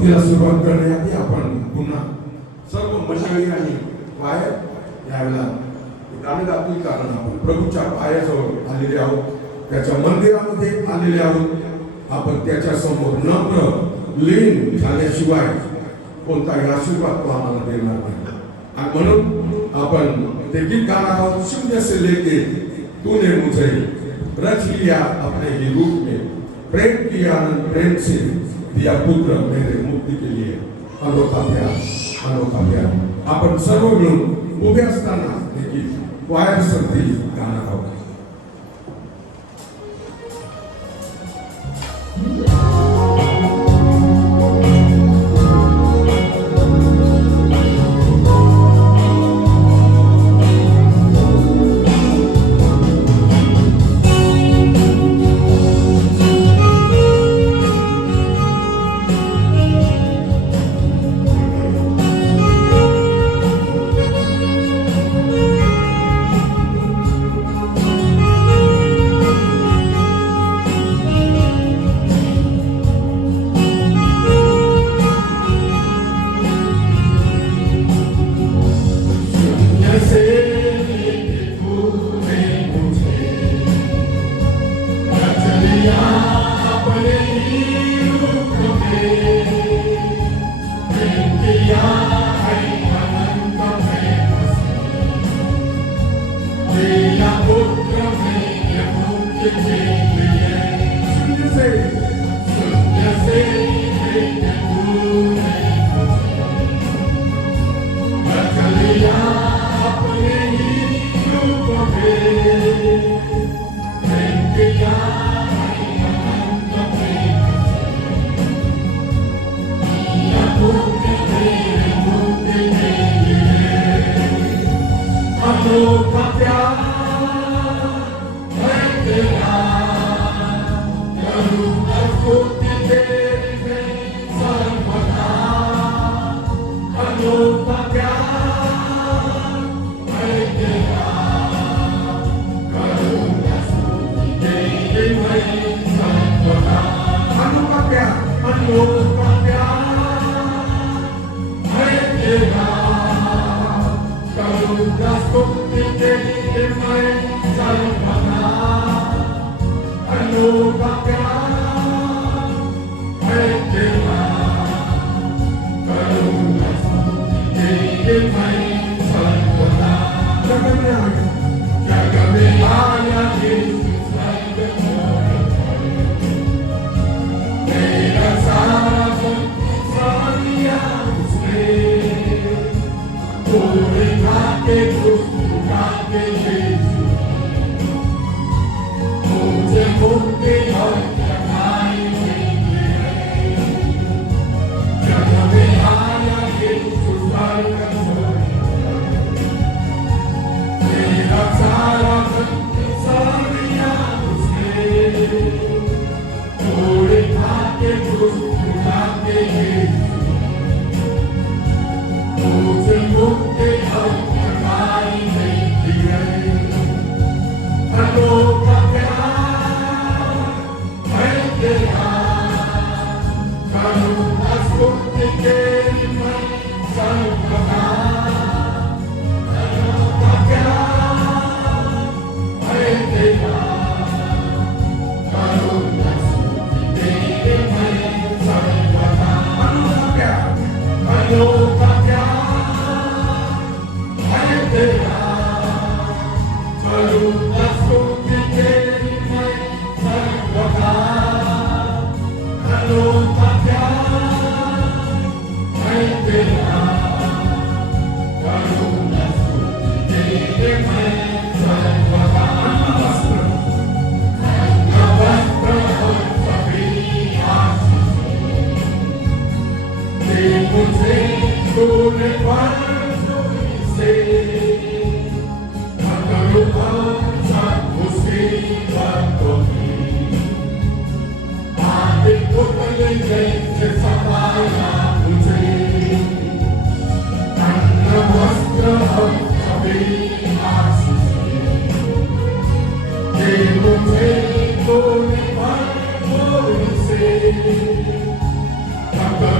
भक्तीला सुरुवात करण्याआधी आपण पुन्हा सर्व मंडळी आणि वायर यावेळेला गाणं गातील, कारण आपण प्रभूच्या पायाजवळ आलेले आहोत, त्याच्या मंदिरामध्ये आलेले आहोत. आपण त्याच्या समोर नम्र लीन झाल्याशिवाय कोणताही आशीर्वाद तो आम्हाला देणार नाही. आणि म्हणून आपण ते गीत गाणार आहोत. शून्य से लेके तूने मुझे रच लिया अपने ही रूप में, प्रेम किया आनंद प्रेम से दिया पुत्र मेरे मुक्ति के लिए. अनोखा प्यार, अनोखा प्यार. आपण सर्व मिळून उभे असताना हे गीत वायर संगती गाणार आहोत.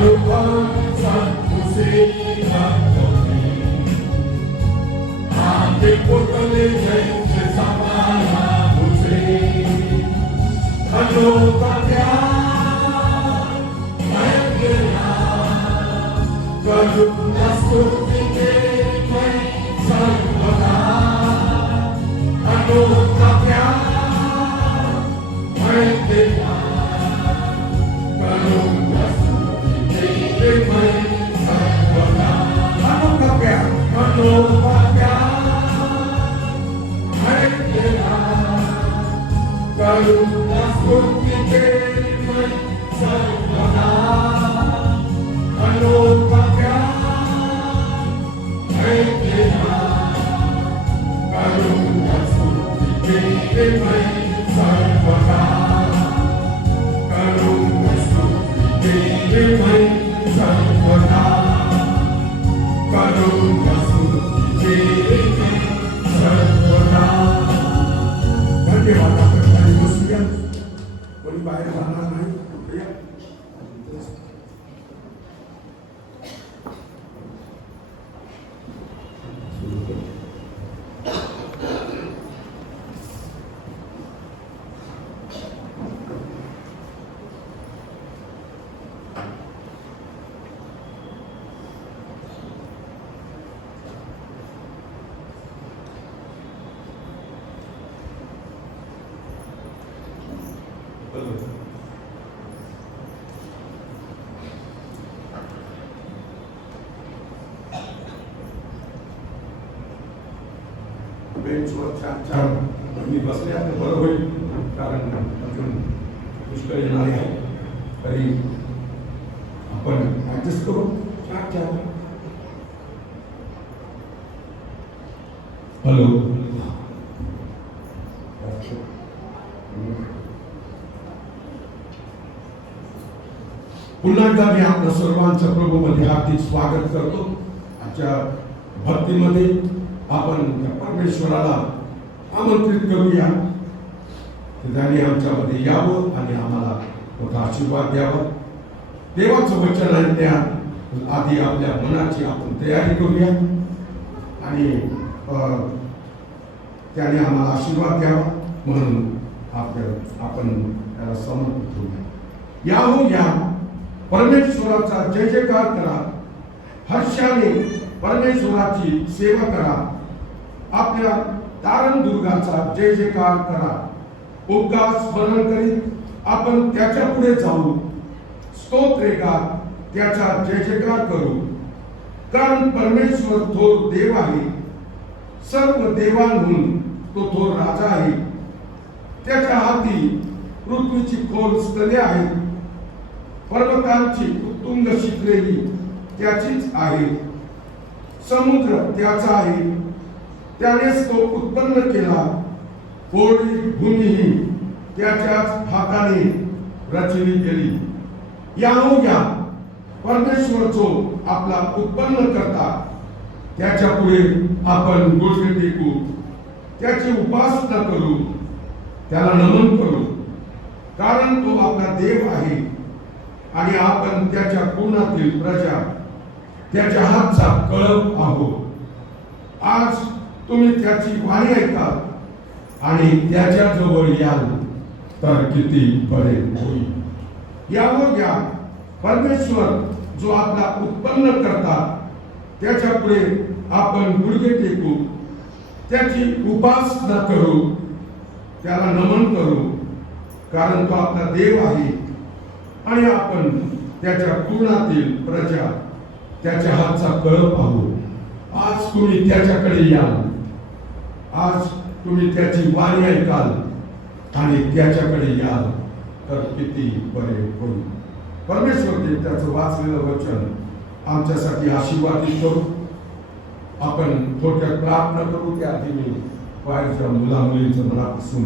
Guru कोणी बाहेर जाणार नाही. बेंचवर छान छान मी बसले आहे, बरं होईल, कारण अजून पुष्कळ येणार आहे. तरी आपण ऍडजस्ट करू. छान छान. हॅलो. पुन्हा एकदा मी आपल्या सर्वांचं प्रभूमध्ये हार्दिक स्वागत करतो. आजच्या भक्तीमध्ये आपण त्या परमेश्वराला आमंत्रित करूया की त्याने आमच्यामध्ये यावं आणि आम्हाला मोठा आशीर्वाद द्यावा. देवाचं वचन ऐकण्यात आधी आपल्या मनाची आपण तयारी करूया आणि त्याने आम्हाला आशीर्वाद द्यावा म्हणून आपण त्याला समर्पित करूया. याहो या, परमेश्वराचा जय जयकार करा, हर्षाने परमेश्वराची सेवा करा, आपल्या तारणदुर्गाचा जय जयकार करा. उपवास स्मरण करीत आपण त्याच्या पुढे जाऊ, स्तोत्रे गात त्याचा जय जयकार करू, कारण परमेश्वर थोर देव आहे, सर्व देवांहून तो थोर राजा आहे. त्याच्या हाती पृथ्वीची खोल स्तने आहेत, पर्वतांची उत्तुंग शिखरेही त्याचीच आहे. समुद्र त्याचा आहे, त्यानेच तो उत्पन्न केला, कोरडी भूमीही त्याच्याच हाताने रचली गेली. याहो या, परमेश्वर जो आपला उत्पन्न करता, त्याच्या पुढे आपण गुडघे टेकू, त्याची उपासना करू, त्याला नमन करू, कारण तो आपला देव आहे आणि आपण त्याच्या कुळातील प्रजा, त्याच्या हातचा कळप आहोत. आज तुम्ही त्याची वाणी ऐकाल आणि त्याच्या जवळ याल तर किती बरे होईल. यावर या, परमेश्वर जो आपला उत्पन्न करता, त्याच्या पुढे आपण गुडघे टेकू, त्याची उपासना करू, त्याला नमन करू, कारण तो आपला देव आहे आणि आपण त्याच्या कुळातील प्रजा, त्याच्या हातचा कळप आहोत. आज तुम्ही त्याच्याकडे याल, आज तुम्ही त्याची वाणी ऐकाल आणि त्याच्याकडे याल तर किती बरे होईल. परमेश्वर त्याचं वाचलेलं वचन आमच्यासाठी आशीर्वादित करू. आपण थोडक्यात प्रार्थना करू. त्याआधी मी वाईच्या मुला मुलींचं मनापासून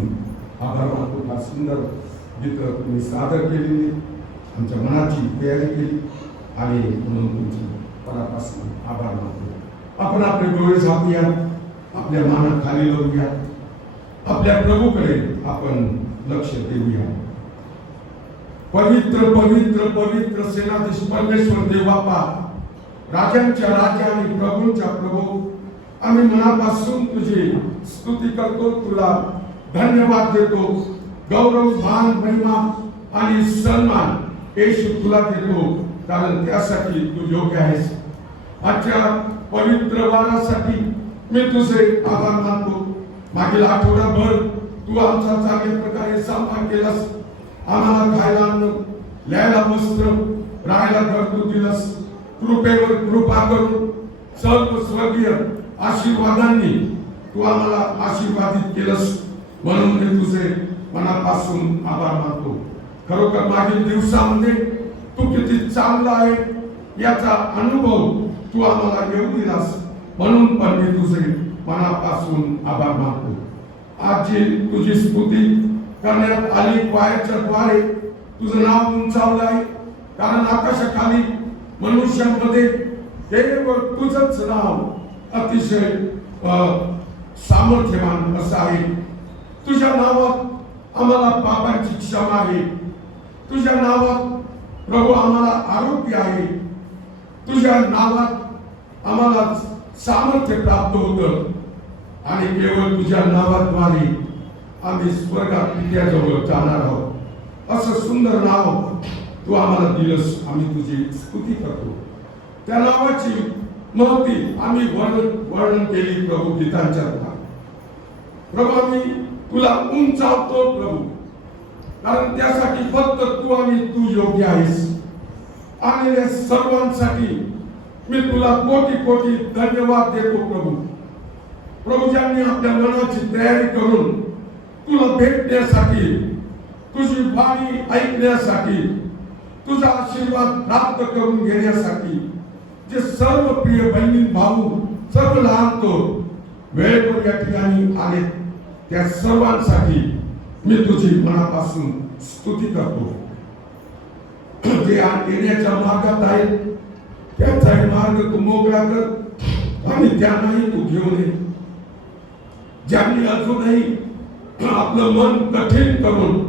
आभार मानतो. फार सुंदर गीतं तुम्ही सादर केलेली, आमच्या मनाची तयारी केली आणि म्हणून तुमची मनापासून आभार मानतो. आपण आपले डोळे झाकूया, आपल्या माना खाली लावूया, आपल्या प्रभूकडे आपण लक्ष देऊया. पवित्र पवित्र पवित्र सेनाधीश परमेश्वर देव बापा, राजांच्या राजा आणि प्रभूंच्या प्रभू, आम्ही मनापासून तुझी स्तुती करतो, तुला धन्यवाद देतो. गौरव, मान, महिमा आणि सन्मान येशू तुला देतो, कारण त्यासाठी तू योग्य आहेस. आजच्या पवित्र वारासाठी मी तुझे आभार मानतो. मागील आठवडाभर तू आमचा चांगल्या प्रकारे सांभाळ केलास. आम्हाला खायला अन्न, लिहायला वस्त्र, राहायला घर तू दिलंस. कृपेवर कृपा करून सर्व स्वर्गीय आशीर्वादांनी तू आम्हाला आशीर्वादित केलंस, म्हणून मी तुझे मनापासून आभार मानतो. खरोखर मागील दिवसामध्ये तू किती चांगला आहे याचा अनुभव तू आम्हाला येऊ दिलास, म्हणून पण मी तुझे मनापासून आभार मानतो. आज जी तुझी स्तुती करण्यात आली वायाच्या द्वारे तुझं नाव उंचावलं आहे, कारण आकाशाखाली मनुष्यांमध्ये केवळ तुझंच नाव अतिशय सामर्थ्यवान असं आहे. तुझ्या नावात आम्हाला पापांची क्षमा आहे. तुझ्या नावात प्रभू आम्हाला आरोग्य आहे. तुझ्या नावात आम्हाला सामर्थ्य प्राप्त होतं आणि केवळ तुझ्या नावाद्वारे आम्ही स्वर्गात पित्याजवळ जाणार आहोत. असं सुंदर नाव तू आम्हाला दिलंस, आम्ही तुझी स्तुती करतो. त्या नावाची महती आम्ही वर्णन केली प्रभू गीतांच्या द्वारे. प्रभू आम्ही तुला उंचावतो प्रभू, कारण त्यासाठी फक्त तू आणि तू योग्य आहेस. आलेल्या सर्वांसाठी मी तुला कोटी कोटी धन्यवाद देतो प्रभू. प्रभू, ज्यांनी आपल्या मनाची तयारी करून तुला भेटण्यासाठी, तुझी वाणी ऐकण्यासाठी, तुझा आशीर्वाद प्राप्त करून घेण्यासाठी जे सर्व प्रिय बहिणी भाऊ, सर्व लहान तो वेळेवर या ठिकाणी आले, त्या सर्वांसाठी मी तुझी मनापासून स्तुती करतो. जे येण्याच्या मार्गात आहेत त्यांचाही मार्ग तू मोकळा कर आणि त्यांनाही तू घेऊन ये. ज्यांनी अजूनही आपलं मन कठीण करून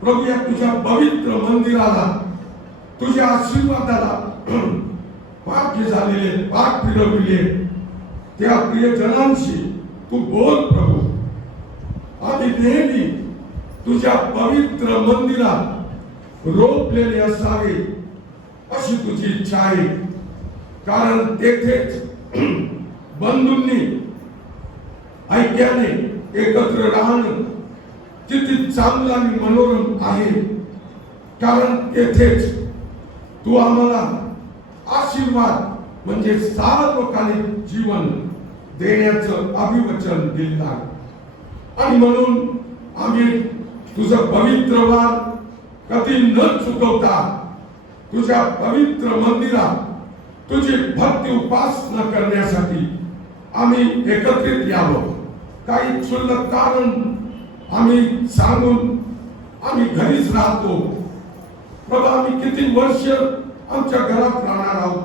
प्रभू या तुझ्या पवित्र मंदिराला, तुझ्या आशीर्वादाला पाठ झालेले, पाठ फिरवले, त्या प्रियजनांशी तू बोल प्रभू. आम्ही नेहमी तुझ्या पवित्र मंदिरात रोपलेले असावे अशी तुझी इच्छा आहे, कारण तेथेच बंधूंनी ऐक्याने एकत्र राहणं किती चांगलं आणि मनोरम आहे, कारण तेथेच तू आम्हाला आशीर्वाद म्हणजे सार्वकालिक जीवन देण्याचं अभिवचन दिलं आहे. आणि म्हणून आम्ही तुझं पवित्र वार कधी न चुकवता तुझ्या पवित्र मंदिरात तुझी भक्ती उपासना करण्यासाठी आम्ही एकत्रित यावं. काही क्षुल्लक कारण आम्ही सांगून आम्ही घरीच राहतो. बाबा, आम्ही किती वर्ष आमच्या घरात राहणार आहोत.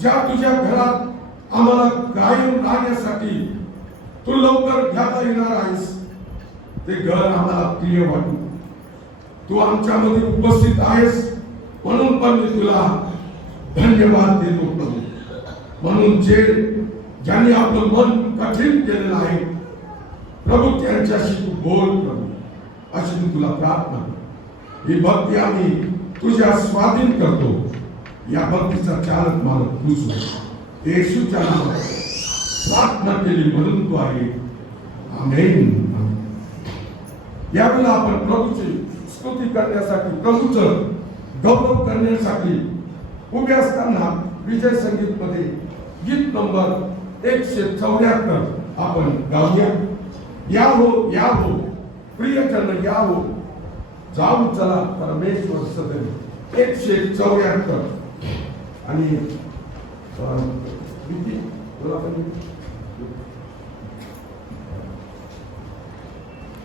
ज्या तुझ्या घरात आम्हाला कायम राहण्यासाठी तू लवकर घ्यायला येणार आहेस, ते घर आम्हाला प्रिय वाटू. तू आमच्यामध्ये उपस्थित आहेस, म्हणून पण मी तुला धन्यवाद देतो प्रभू. म्हणून ज्यांनी आपलं मन कठीण केलेलं आहे प्रभू, त्यांच्याशी तू बोल प्रभू, अशी मी तुला प्रार्थना. ही भक्ती आम्ही तुझ्या स्वाधीन करतो. या भक्तीचा चालक मालक तूच. येशूच्या नावात प्रार्थना केली म्हणून तू आहे. आमेन. यावेळेला आपण प्रभूची स्तुती करण्यासाठी, प्रभूचं गौरव करण्यासाठी उभे असताना विजय संगीत मध्ये गीत नंबर 174 आपण गाऊया. या हो प्रियजन, या हो जाऊ चला परमेश्वर सदैव. 174 आणि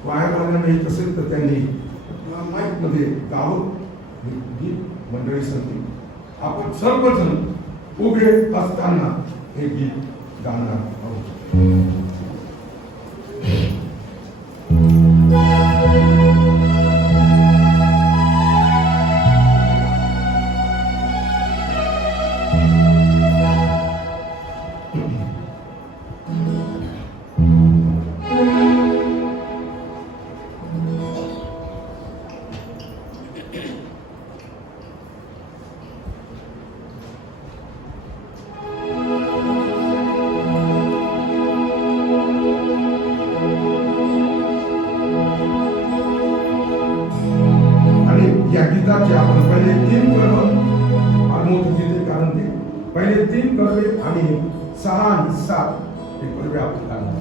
वायामार्गाने येत असेल तर त्यांनी माईक मध्ये गावं गीत मंडळी संगीत. आपण सर्वजण उभे असताना हे गीत गाणार आहोत. पहिले 3 कडवे आणि 6 आणि 7 हे कडवे आपल्याला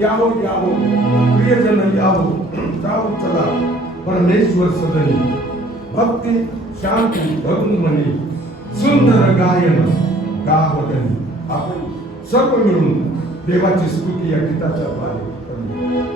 यावो यावो प्रियजन यावो जाऊ चला परमेश्वर सदनी भक्ती शांती धरून म्हणे सुंदर गायन गावतनी. आपण सर्व मिळून देवाची स्तुती या गीताच्या द्वारे करूया.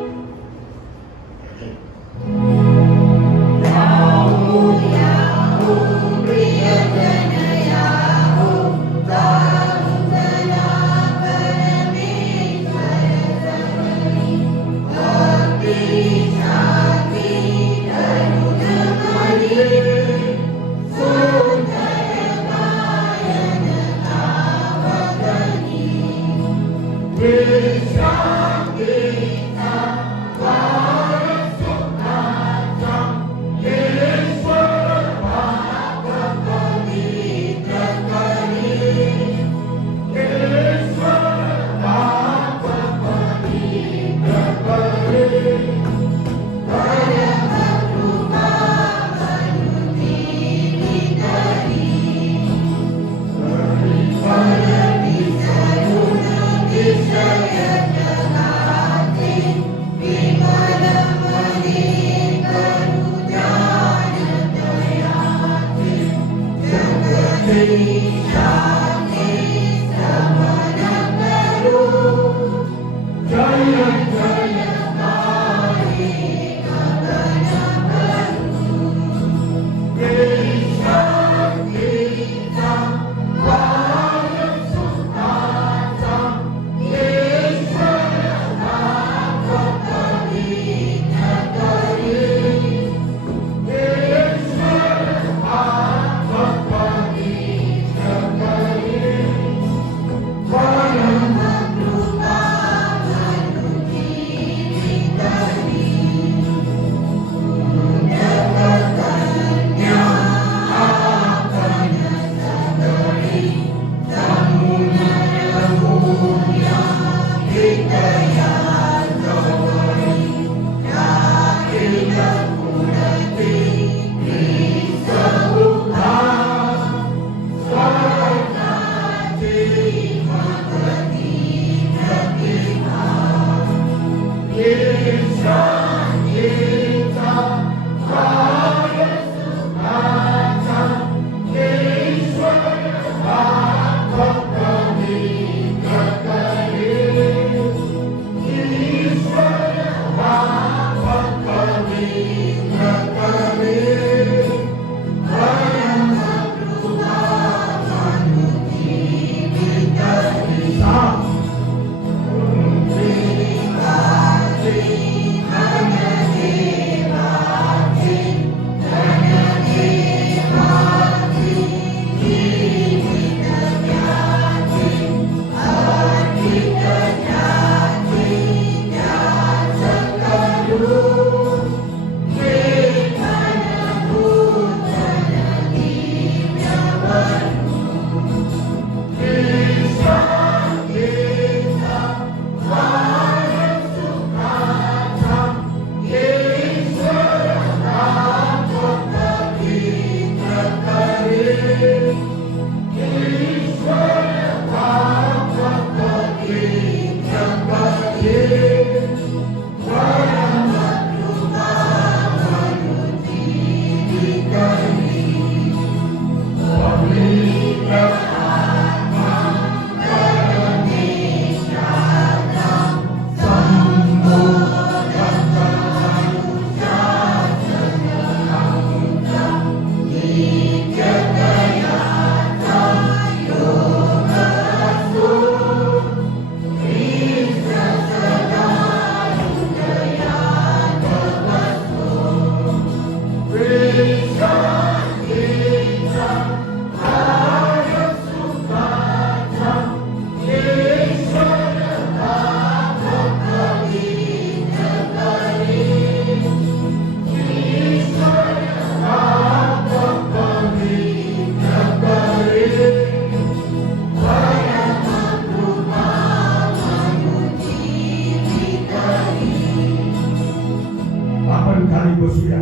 बसूया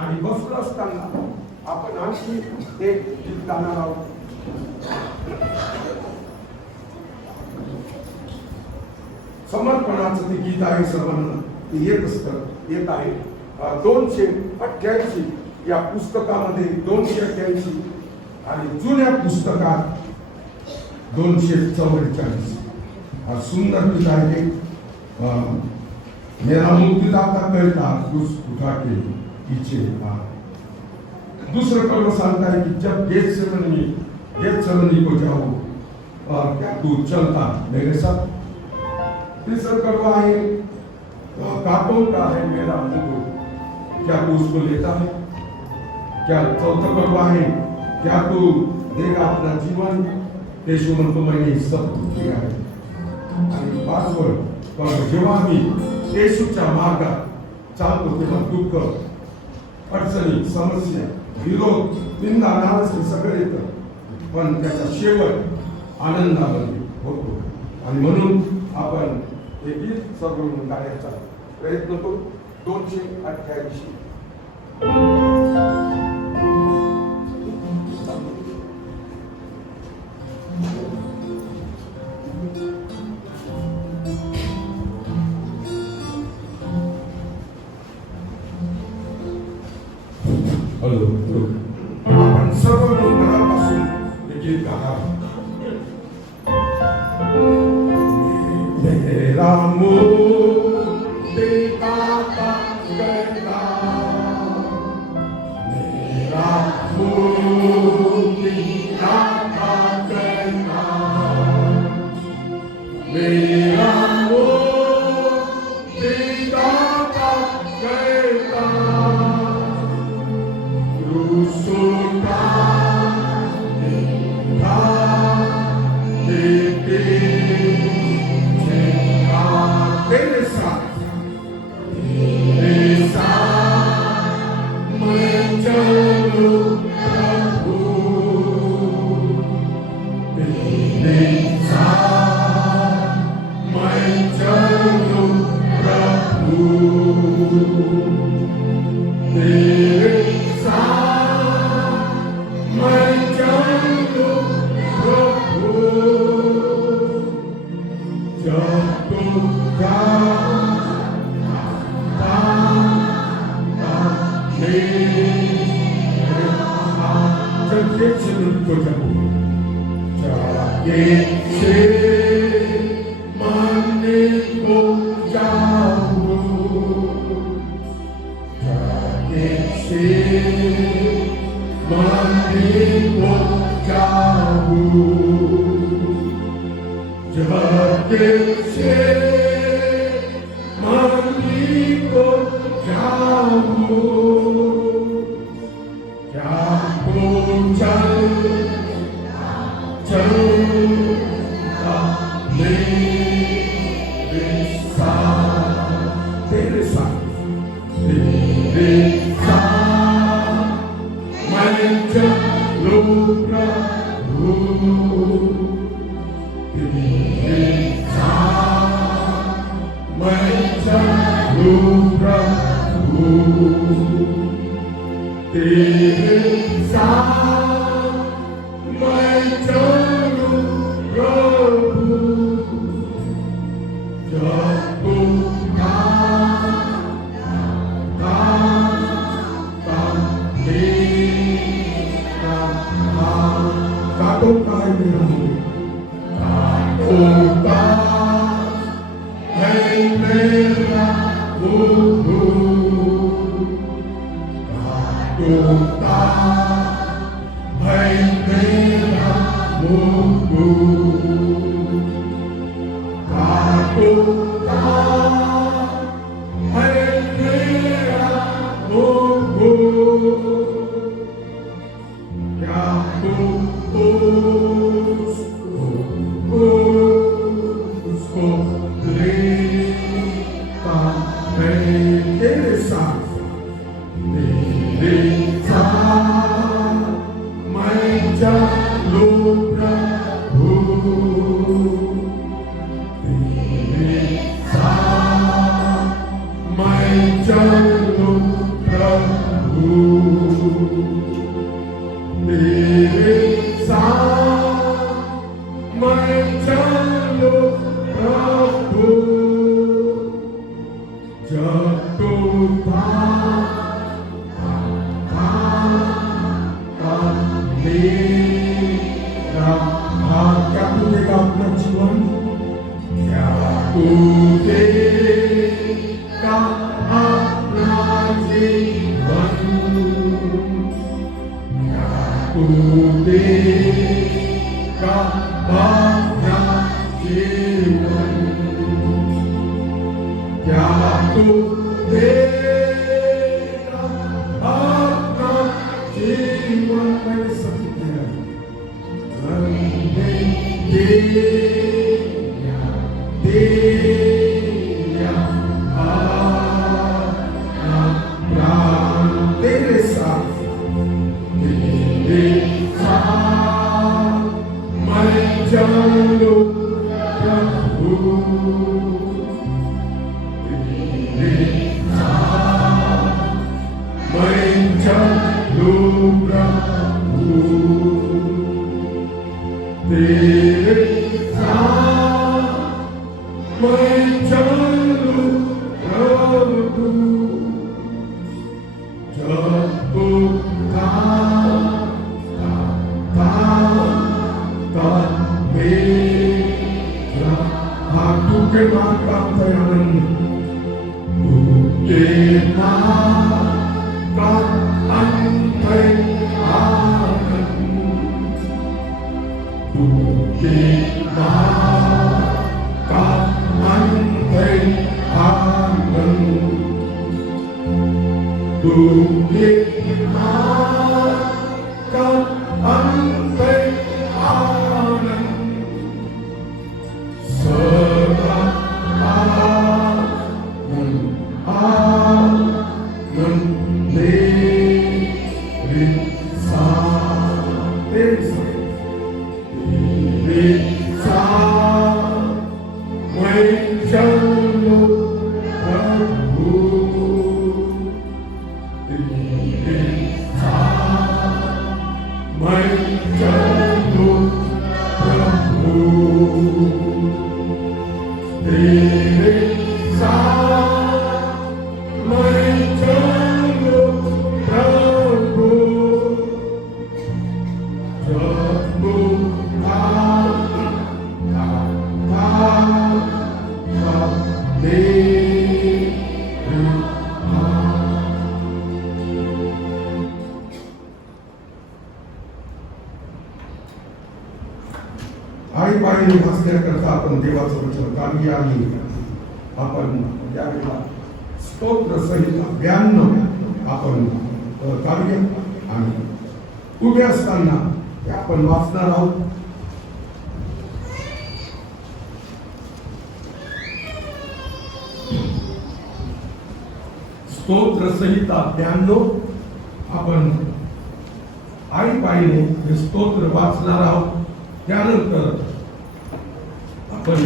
आणि बसलो असताना आपण आणखी एक गीत गाणार आहोत. समर्पणाचं ते गीत आहे सर्वांना ते येत आहे 288 या पुस्तकामध्ये 288 आणि जुन्या पुस्तकात 244 हा सुंदर गीत आहे. मेरा मुक्तिदाता कहता कुछ उठा के पीछे आ. दूसरे कड़वा सांगता है कि जब गेतसेमनी को जाओ और क्या तू चलता मेरे साथ. तीसरा कड़वा है कांटों का है मेरा मुकुट, क्या तू उसको लेता है. क्या चौथा कड़वा है क्या तू देगा अपना जीवन. यीशु म्हणतो मैंने सब कुछ दिया है. आणि पाचवं जेव्हा मी येशूच्या मार्गात चालतो तेव्हा दुःख, अडचणी, समस्या, विरोध, निंदा, नाराज हे सगळं येतं, पण त्याचा शेवट आनंदामध्ये होतो. आणि म्हणून आपण हे गीत सर्व गाण्याचा प्रयत्न करू. 288 आपण सर्व मनापासून हे गीत गाणार. मेरा मुक्तिदाता कहता, मेरा मुक्तिदाता कहता, मेरा मुक्तिदाता कहता, क्रूसों मैं चलो प्रभु क्या तू देगा अपना जीवन? क्या तू देगा अपना जीवन? क्या तू देगा अपना जीवन? क्या तू देगा अपना जीवन? मैंने सब दिया प्राण तेरे साथ मैं चलूं प्रभु, तेरे साथ मैं चलूं प्रभु, तेरे साथ मैं चलूं प्रभु। जब तू तू के मां का आनंद, तू के मां का आनंद, तू के मां का आनंद, तू के मां का आनंद, सदा आनंद तेरे साथ, तेरे साथ मैं चलूं प्रभु, तेरे साथ मैं चलूं प्रभु, तेरे साथ मैं चलूं प्रभु। जब तू आई बाईने वाचण्याकरता आपण देवाचं वचन काढूया आणि आपण त्यावेळेला स्तोत्र संहिता 92 आपण काढूया आणि उभे असताना ते आपण वाचणार आहोत. स्तोत्र संहिता 92 आपण आई बाईने हे स्तोत्र वाचणार आहोत. त्यानंतर आपण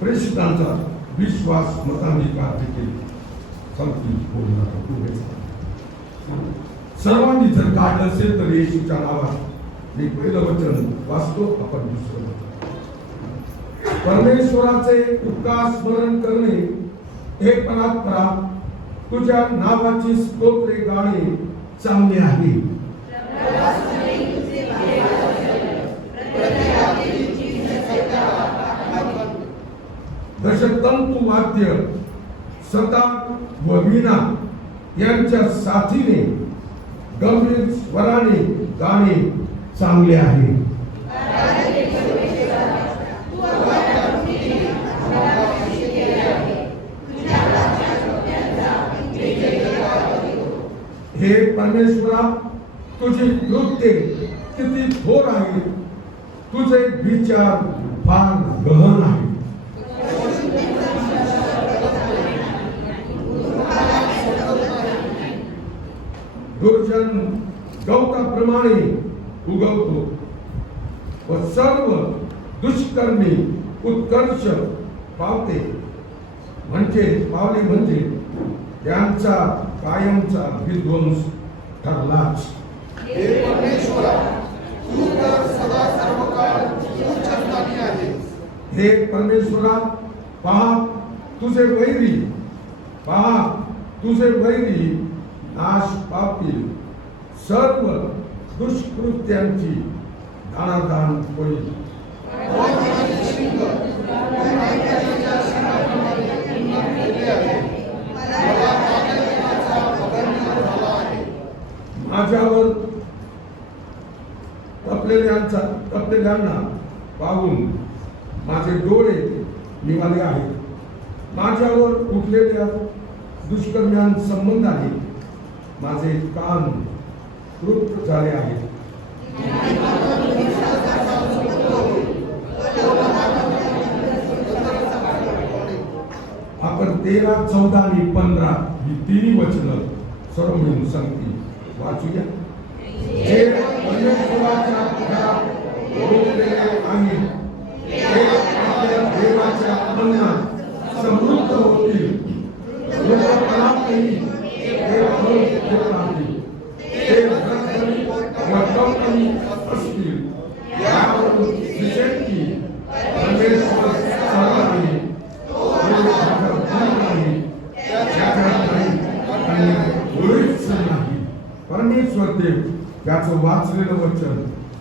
प्रेषितांचा विश्वास मताधिकार देखील संपत्ती बोलणार आहोत. सर्वांनी जर काढलं असेल तर येशूच्या नावात मी पहिलं वचन वाचतो. आपण दुसरं वचन, परमेश्वराचे उपकार स्मरण करणे हे परात्परा, तुझ्या नावाची स्तोत्रे गाणे चांगले आहे. दशतंतु वाद्य सता व वीणा यांच्या साथीने गंभीर स्वराने गाणे चांगले आहे. हे परमेश्वरा, तुझी कृत्ये किती थोर आहे, तुझे विचार फार गहन आहे. दुर्जन गवताप्रमाणे उगवतो व सर्व दुष्कर्मी उत्कर्ष पावते, म्हणजे त्यांचा कायमचा विध्वंस ठरलाच. हे परमेश्वरा, तू तर सदा सर्वकाळ उच्चस्थानी आहेस. हे परमेश्वरा, पहा तुझे वैरी नाश पावतील, सर्व दुष्कृत्यांची दानादान होईल. माझ्यावर तपलेल्यांना पाहून माझे डोळे निघाले आहेत. माझ्यावर उठलेल्या दुष्कर्म्यांसंबंधाने माझे कान तृप्त झाले आहेत. आपण 13, 14 आणि 15 ही तिन्ही वचनं सर्व मिळून सांगतील. वाचूया. जे परमेश्वराच्या घरात रोवलेले आणि ते आपल्या देवाच्या अन्नात समृद्ध होतील. लोकांनाही ते फळ देत राहतील. ते व्रतबली व तपबली असतील. यावरून दिसेल की परमेश्वर सर्व आहे. परमेश्वर देव याचं वाचलेलं वचन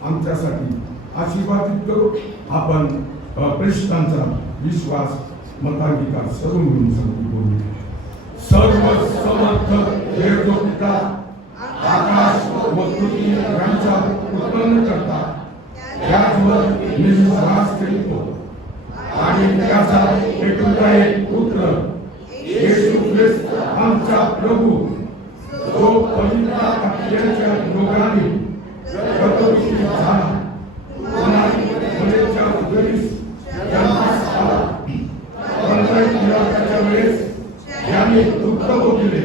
आमच्यासाठी आशीर्वादित करू. आपण प्रेषितांचा विश्वास मतांकिका सर्व मिळून सांगू बोलू. सर्व समर्थ देव पिता आकाश व पृथ्वी यांचा उत्पन्न करता याचवर मी विश्वास ठेवतो आणि त्याचा एकुलता एक पुत्र येशू ख्रिस्त आमचा प्रभू जो पवित्र आत्म्याच्या योगाने प्रकटीत झाला. मुलीच्या उदरीस जन्मास आला. पंधराव्या वेळेस ज्याने दुःख भोगले,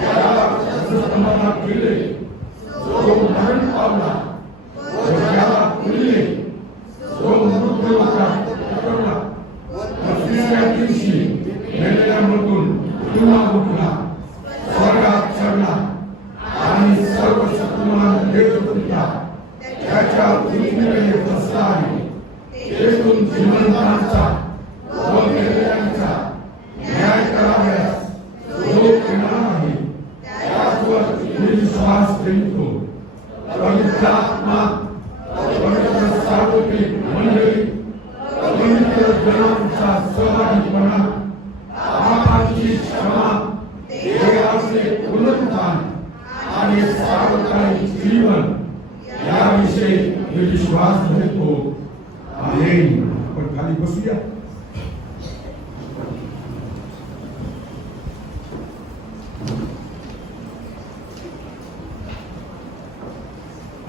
ज्याला जन्माला दिले, जो मरण पावला, ज्याला दिले, जो मृत्यूलोकात उतरला, तिसऱ्या दिवशी मेलेल्यामधून पुन्हा उठला, स्वर्गात चढला आणि सर्व शक्तिमान देवपिता त्याच्या उजवीकडे बसला आहे. तेथून जिवंतांचा व मेलेल्यांचा न्याय करावयास जो येणार आहे त्यावर मी विश्वास ठेवतो. पवित्र आत्मा, पवित्र सार्वत्रिक मंडळी, पवित्र जनांचा सहभागीपणा, पापांची क्षमा, देवाचे पुनरुत्थान आणि सार्वकालिक जीवन याविषयी मी विश्वास ठेवतो. आमेन. आपण खाली बसूया.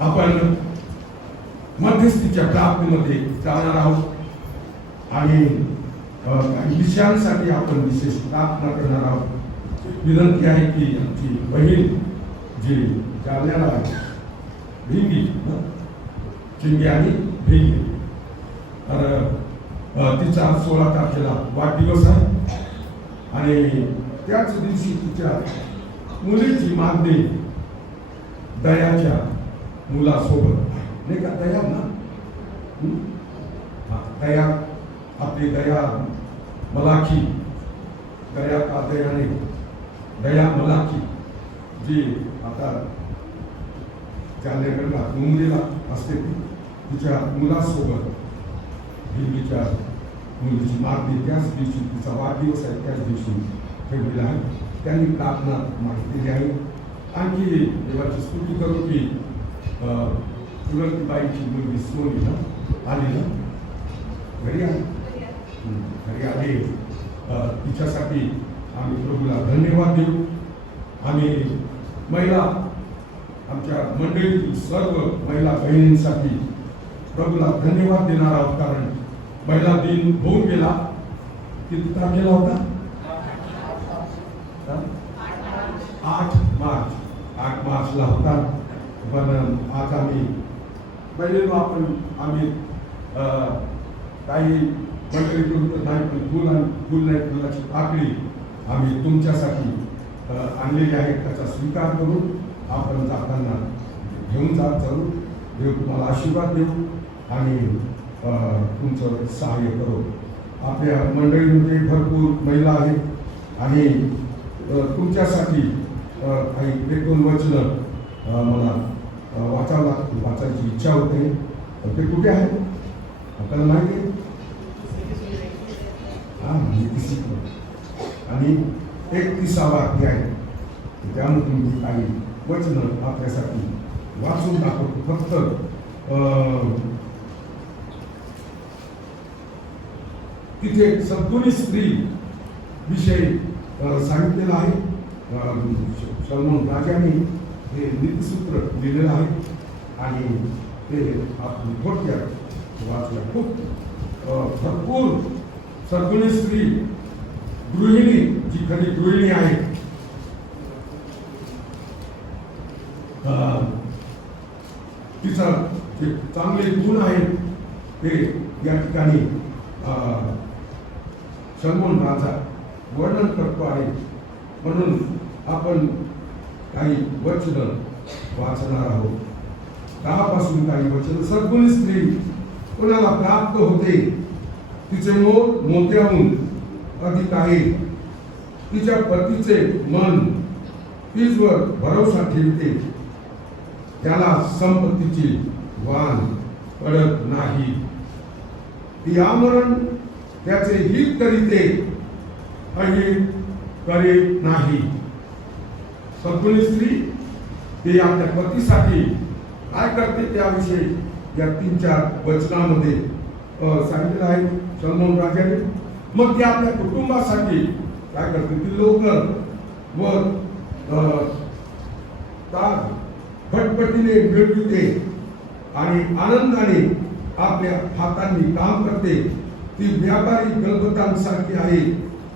आपण मध्यस्थीच्या प्रार्थनेमध्ये जाणार आहोत आणि काही विषयांसाठी आपण विशेष प्रार्थना करणार आहोत. विनंती आहे की आमची बहीण जी जालन्याला आहे, भिंगी चिंगी आणि भिंगी, तर तिचा 16 तारखेला वाढदिवस आहे आणि त्याच दिवशी तिच्या मुलीची मागणी दयाच्या मुलासोबत नाही का. दया ना, दया, आपली दया मलाखी, दया का दयाने, दया मलाखी जी आता जालन्याकडला मुंबईला असते, तिच्या मुलासोबत दिल्लीच्या मुलीची मागणी त्याच दिवशी, तिचा वाढदिवस आहे त्याच दिवशी ठेवलेला आहे. त्यांनी प्रार्थना मागितलेली आहे. आणखी देवाची स्तुती करू की तुलसीबाईची मुलगी सोनीला आली ना, घरी आली. तिच्यासाठी आम्ही प्रभूला धन्यवाद देऊ. आम्ही महिला, आमच्या मंडळीतील सर्व महिला बहिणींसाठी प्रभूला धन्यवाद देणार आहोत. कारण महिला दिन होऊन गेला. किती तारखेला होता? 8 मार्चला होता. पण आज आम्ही बहिणीला आम्ही काही मंडळीकडून तर नाही, पण फुल नाही, फुलाची पाकळी आम्ही तुमच्यासाठी आणलेली आहे. त्याचा स्वीकार करून आपण जाताना घेऊन जाऊ. देव तुम्हाला आशीर्वाद देऊ आणि तुमचं सहाय्य करू. आपल्या मंडळीमध्ये भरपूर महिला आहेत आणि तुमच्यासाठी काही 1-2 वचनं मला वाचायची इच्छा होते. पण ते कुठे आहे आपल्याला माहिती आहे. आणि 31वा अध्याय त्यामधून मी काही वचन आपल्यासाठी वाचून दाखवतो. फक्त तिथे सद्गुणी स्त्री विषयी सांगितलेलं आहे. सलमान राजांनी हे नीतिसूत्र लिहिलेलं आहे आणि ते आपण थोडक्यात वाचलं. खूप भरपूर सद्गुणी स्त्री गृहिणी, जी खरी गृहिणी आहे, तिचा जे चांगले गुण आहेत ते या ठिकाणी सलमान राजा वर्णन करतो आहे. म्हणून आपण काही वचन वाचणार आहोत. 10 पासून काही वचन. सद्गुणी स्त्री कोणाला प्राप्त होते, तिचे मोल मोत्याहून अधिक आहे. तिच्या पतीचे मन तिचवर भरोसा ठेवते. त्याला संपत्तीची वाण पडत नाही. ती आमरण त्याचे हित करीते, अहित करीत नाही. सद्गुणी स्त्री ती आपल्या पतीसाठी काय करते त्याविषयी या 3-4 वचनामध्ये सांगितलेलं आहे सलमान राजाने. मग ती आपल्या कुटुंबासाठी काय करते, ती लवकर व फटफटीने मिळविते आणि आनंदाने आपल्या हातांनी काम करते. ती व्यापारी गलबतांसारखी आहे.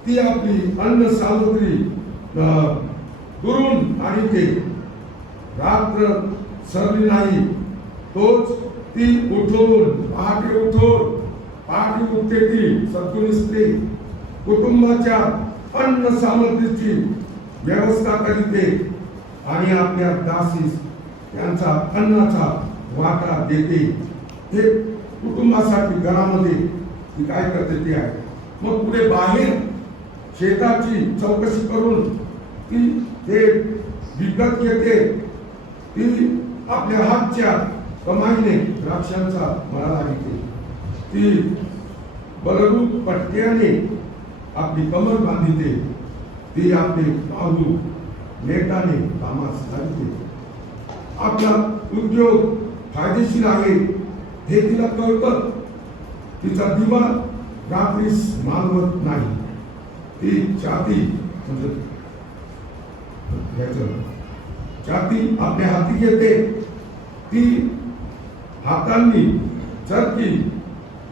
ती आपली अन्न सामग्री दुरून आणते. रात्र सरली नाही तोच ती पहाटे उठते. ती सद्गुणी स्त्री कुटुंबाच्या अन्न सामग्रीची व्यवस्था करीते आणि आपल्या दासीस त्यांचा अन्नाचा वाटा देते. हे कुटुंबासाठी घरामध्ये ती काय करते ते आहे. मग पुढे बाहेर शेताची चौकशी करून ती ते विकत घेते. ती आपल्या हातच्या कमाईने द्राक्षांचा मळा लागते. ती बलरूप पट्ट्याने आपली कमर बांधिते. ती आपले पाऊल नेटाने कामास लागते. आपला उद्योग फायदेशीर आहे हे तिला कळतं. तिचा दिवा रात्रीस मालवत नाही. ती छाती आपल्या हाती घेते. ती हातांनी चरकी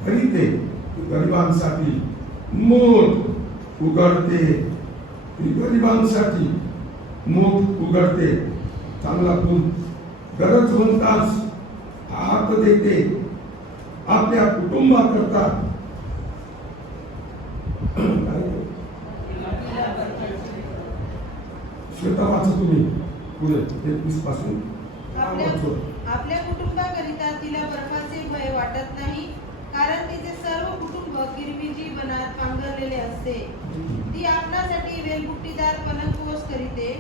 भरीते. गरिबांसाठी मुठ उघडते. ती गरिबांसाठी मुठ उघडते. चांगला गुण गरजवंतास हात देते. आपल्या कुटुंबाकरता श्वेता वाचा तुम्ही पुढे 31 पासून. आपल्या कुटुंबाकरिता तिला बर्फाचे भय वाटत नाही, कारण तिचे सर्व कुटुंब गिरवी जीवनात पांघरलेले असते. ती आपणासाठी वेलबुट्टीदार पलंकोस करीते.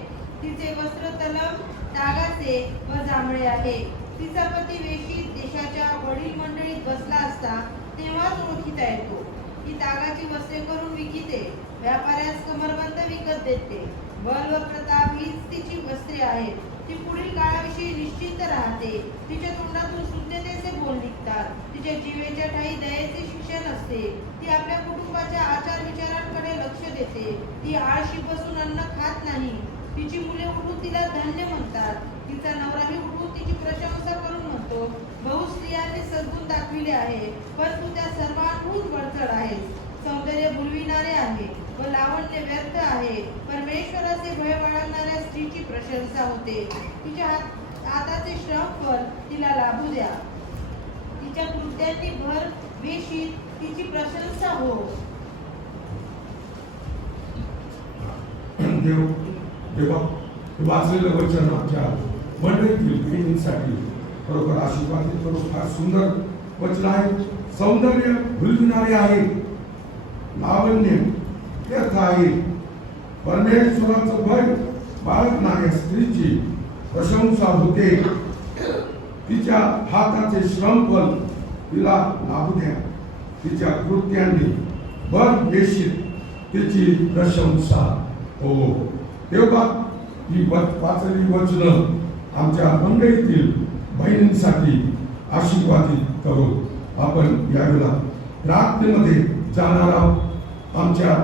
तिचे वस्त्र तलम तागाचे व जांभळे आहे. तिचा पती वेशीत देशाच्या वडील मंडळीत बसला असता तेव्हाच ओळखीता येतो. ती तागाची वस्त्रे करून विकिते. व्यापाऱ्यास कमरबंद विकत देते. बल व प्रताप हीच तिची वस्त्रे आहेत. ती पुढील काळाविषयी निश्चिंत राहते. तिच्या तोंडातून शुद्धतेचे बोल निघतात. तिच्या जीवेच्या ठाई दयेचे शिक्षण असते. ती आपल्या कुटुंबाच्या आचार विचारांकडे लक्ष देते. ती आळशी बसून अन्न खात नाही. तिची मुले उठून तिला धन्य म्हणतात. तिचा नवराही उठून तिची प्रशंसा करून म्हणतो. बहु स्त्रियांनी सद्गुण दाखविले आहे, पण तू त्या सर्वांहून वरचढ आहेस. सौंदर्य भुलविणारे आहे व लावण्य व्यर्थ आहे. परमेश्वराचे भय बाळगणाऱ्या स्त्रीची प्रशंसा होते. तिच्या हाताचे श्रम फल तिला लाभू द्या. तिच्या कृत्यांनी भर वेशीत तिची प्रशंसा हो. देवा वाचलेलं वचन आमच्या मंडळीतील बहिणींसाठी खरोखर आशीर्वादित करू. फार सुंदर वचन आहे. सौंदर्य भुलविणारे आहे, लावण्य व्यर्थ आहे. परमेश्वराचं भय बाळगणाऱ्या स्त्रीची प्रशंसा होते. तिच्या हाताचे श्रमफल तिला लाभू द्या. तिच्या कृत्यांनी भर देशील तिची प्रशंसा हो. तेव्हा ही वाचलेली वचनं आमच्या मंडळीतील बहिणींसाठी आशीर्वादित करू. आपण यावेळेला प्रार्थनेमध्ये जाणार आहोत. आमच्या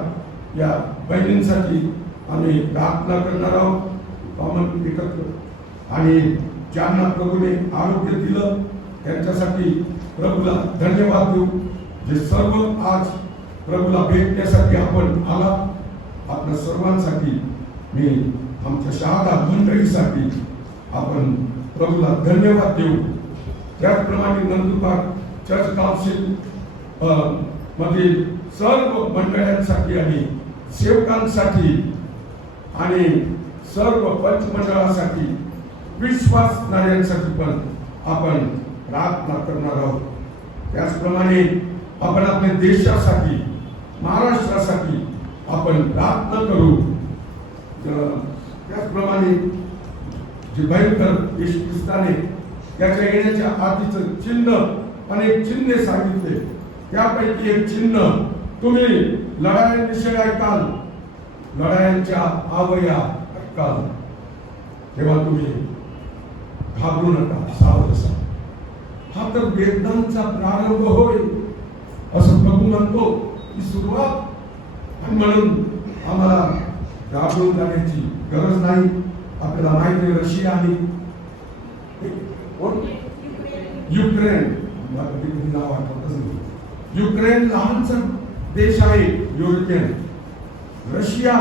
या बहिणींसाठी आम्ही प्रार्थना करणार आहोत आपण एकत्र. आणि ज्यांना प्रभूने आरोग्य दिलं त्यांच्यासाठी प्रभूला धन्यवाद देऊ. जे सर्व आज प्रभूला भेटण्यासाठी आपण आला, आपल्या सर्वांसाठी मी आमच्या शहादा मंडळीसाठी आपण प्रभूला धन्यवाद देऊ. त्याचप्रमाणे नंदुरबार चर्च काउन्सिल मधील सर्व मंडळांसाठी आणि सेवकांसाठी आणि सर्व पंचमंडळासाठी विश्वासणाऱ्यांसाठी पण आपण प्रार्थना करणार आहोत. त्याचप्रमाणे आपण आपल्या देशासाठी महाराष्ट्रासाठी आपण प्रार्थना करू. त्याचप्रमाणे जे भयंकर येशू ख्रिस्ताने त्याच्या येण्याच्या आधीचं चिन्ह अनेक चिन्हे सांगितले. त्यापैकी एक चिन्ह तुम्ही लढायांविषयी ऐकाल, लढायांच्या आवया ऐकाल, तेव्हा तुम्ही घाबरू नका, सावध असा. हा तर वेदनांचा प्रारंभ होय असं प्रभू म्हणतो. ही सुरुवात. आणि म्हणून आम्हाला घाबरून जाण्याची गरज नाही. आपल्याला माहिती आहे रशिया आणि युक्रेन, नाव आठवतच नाही. युक्रेन लहानसा देश आहे युरोपियन. रशिया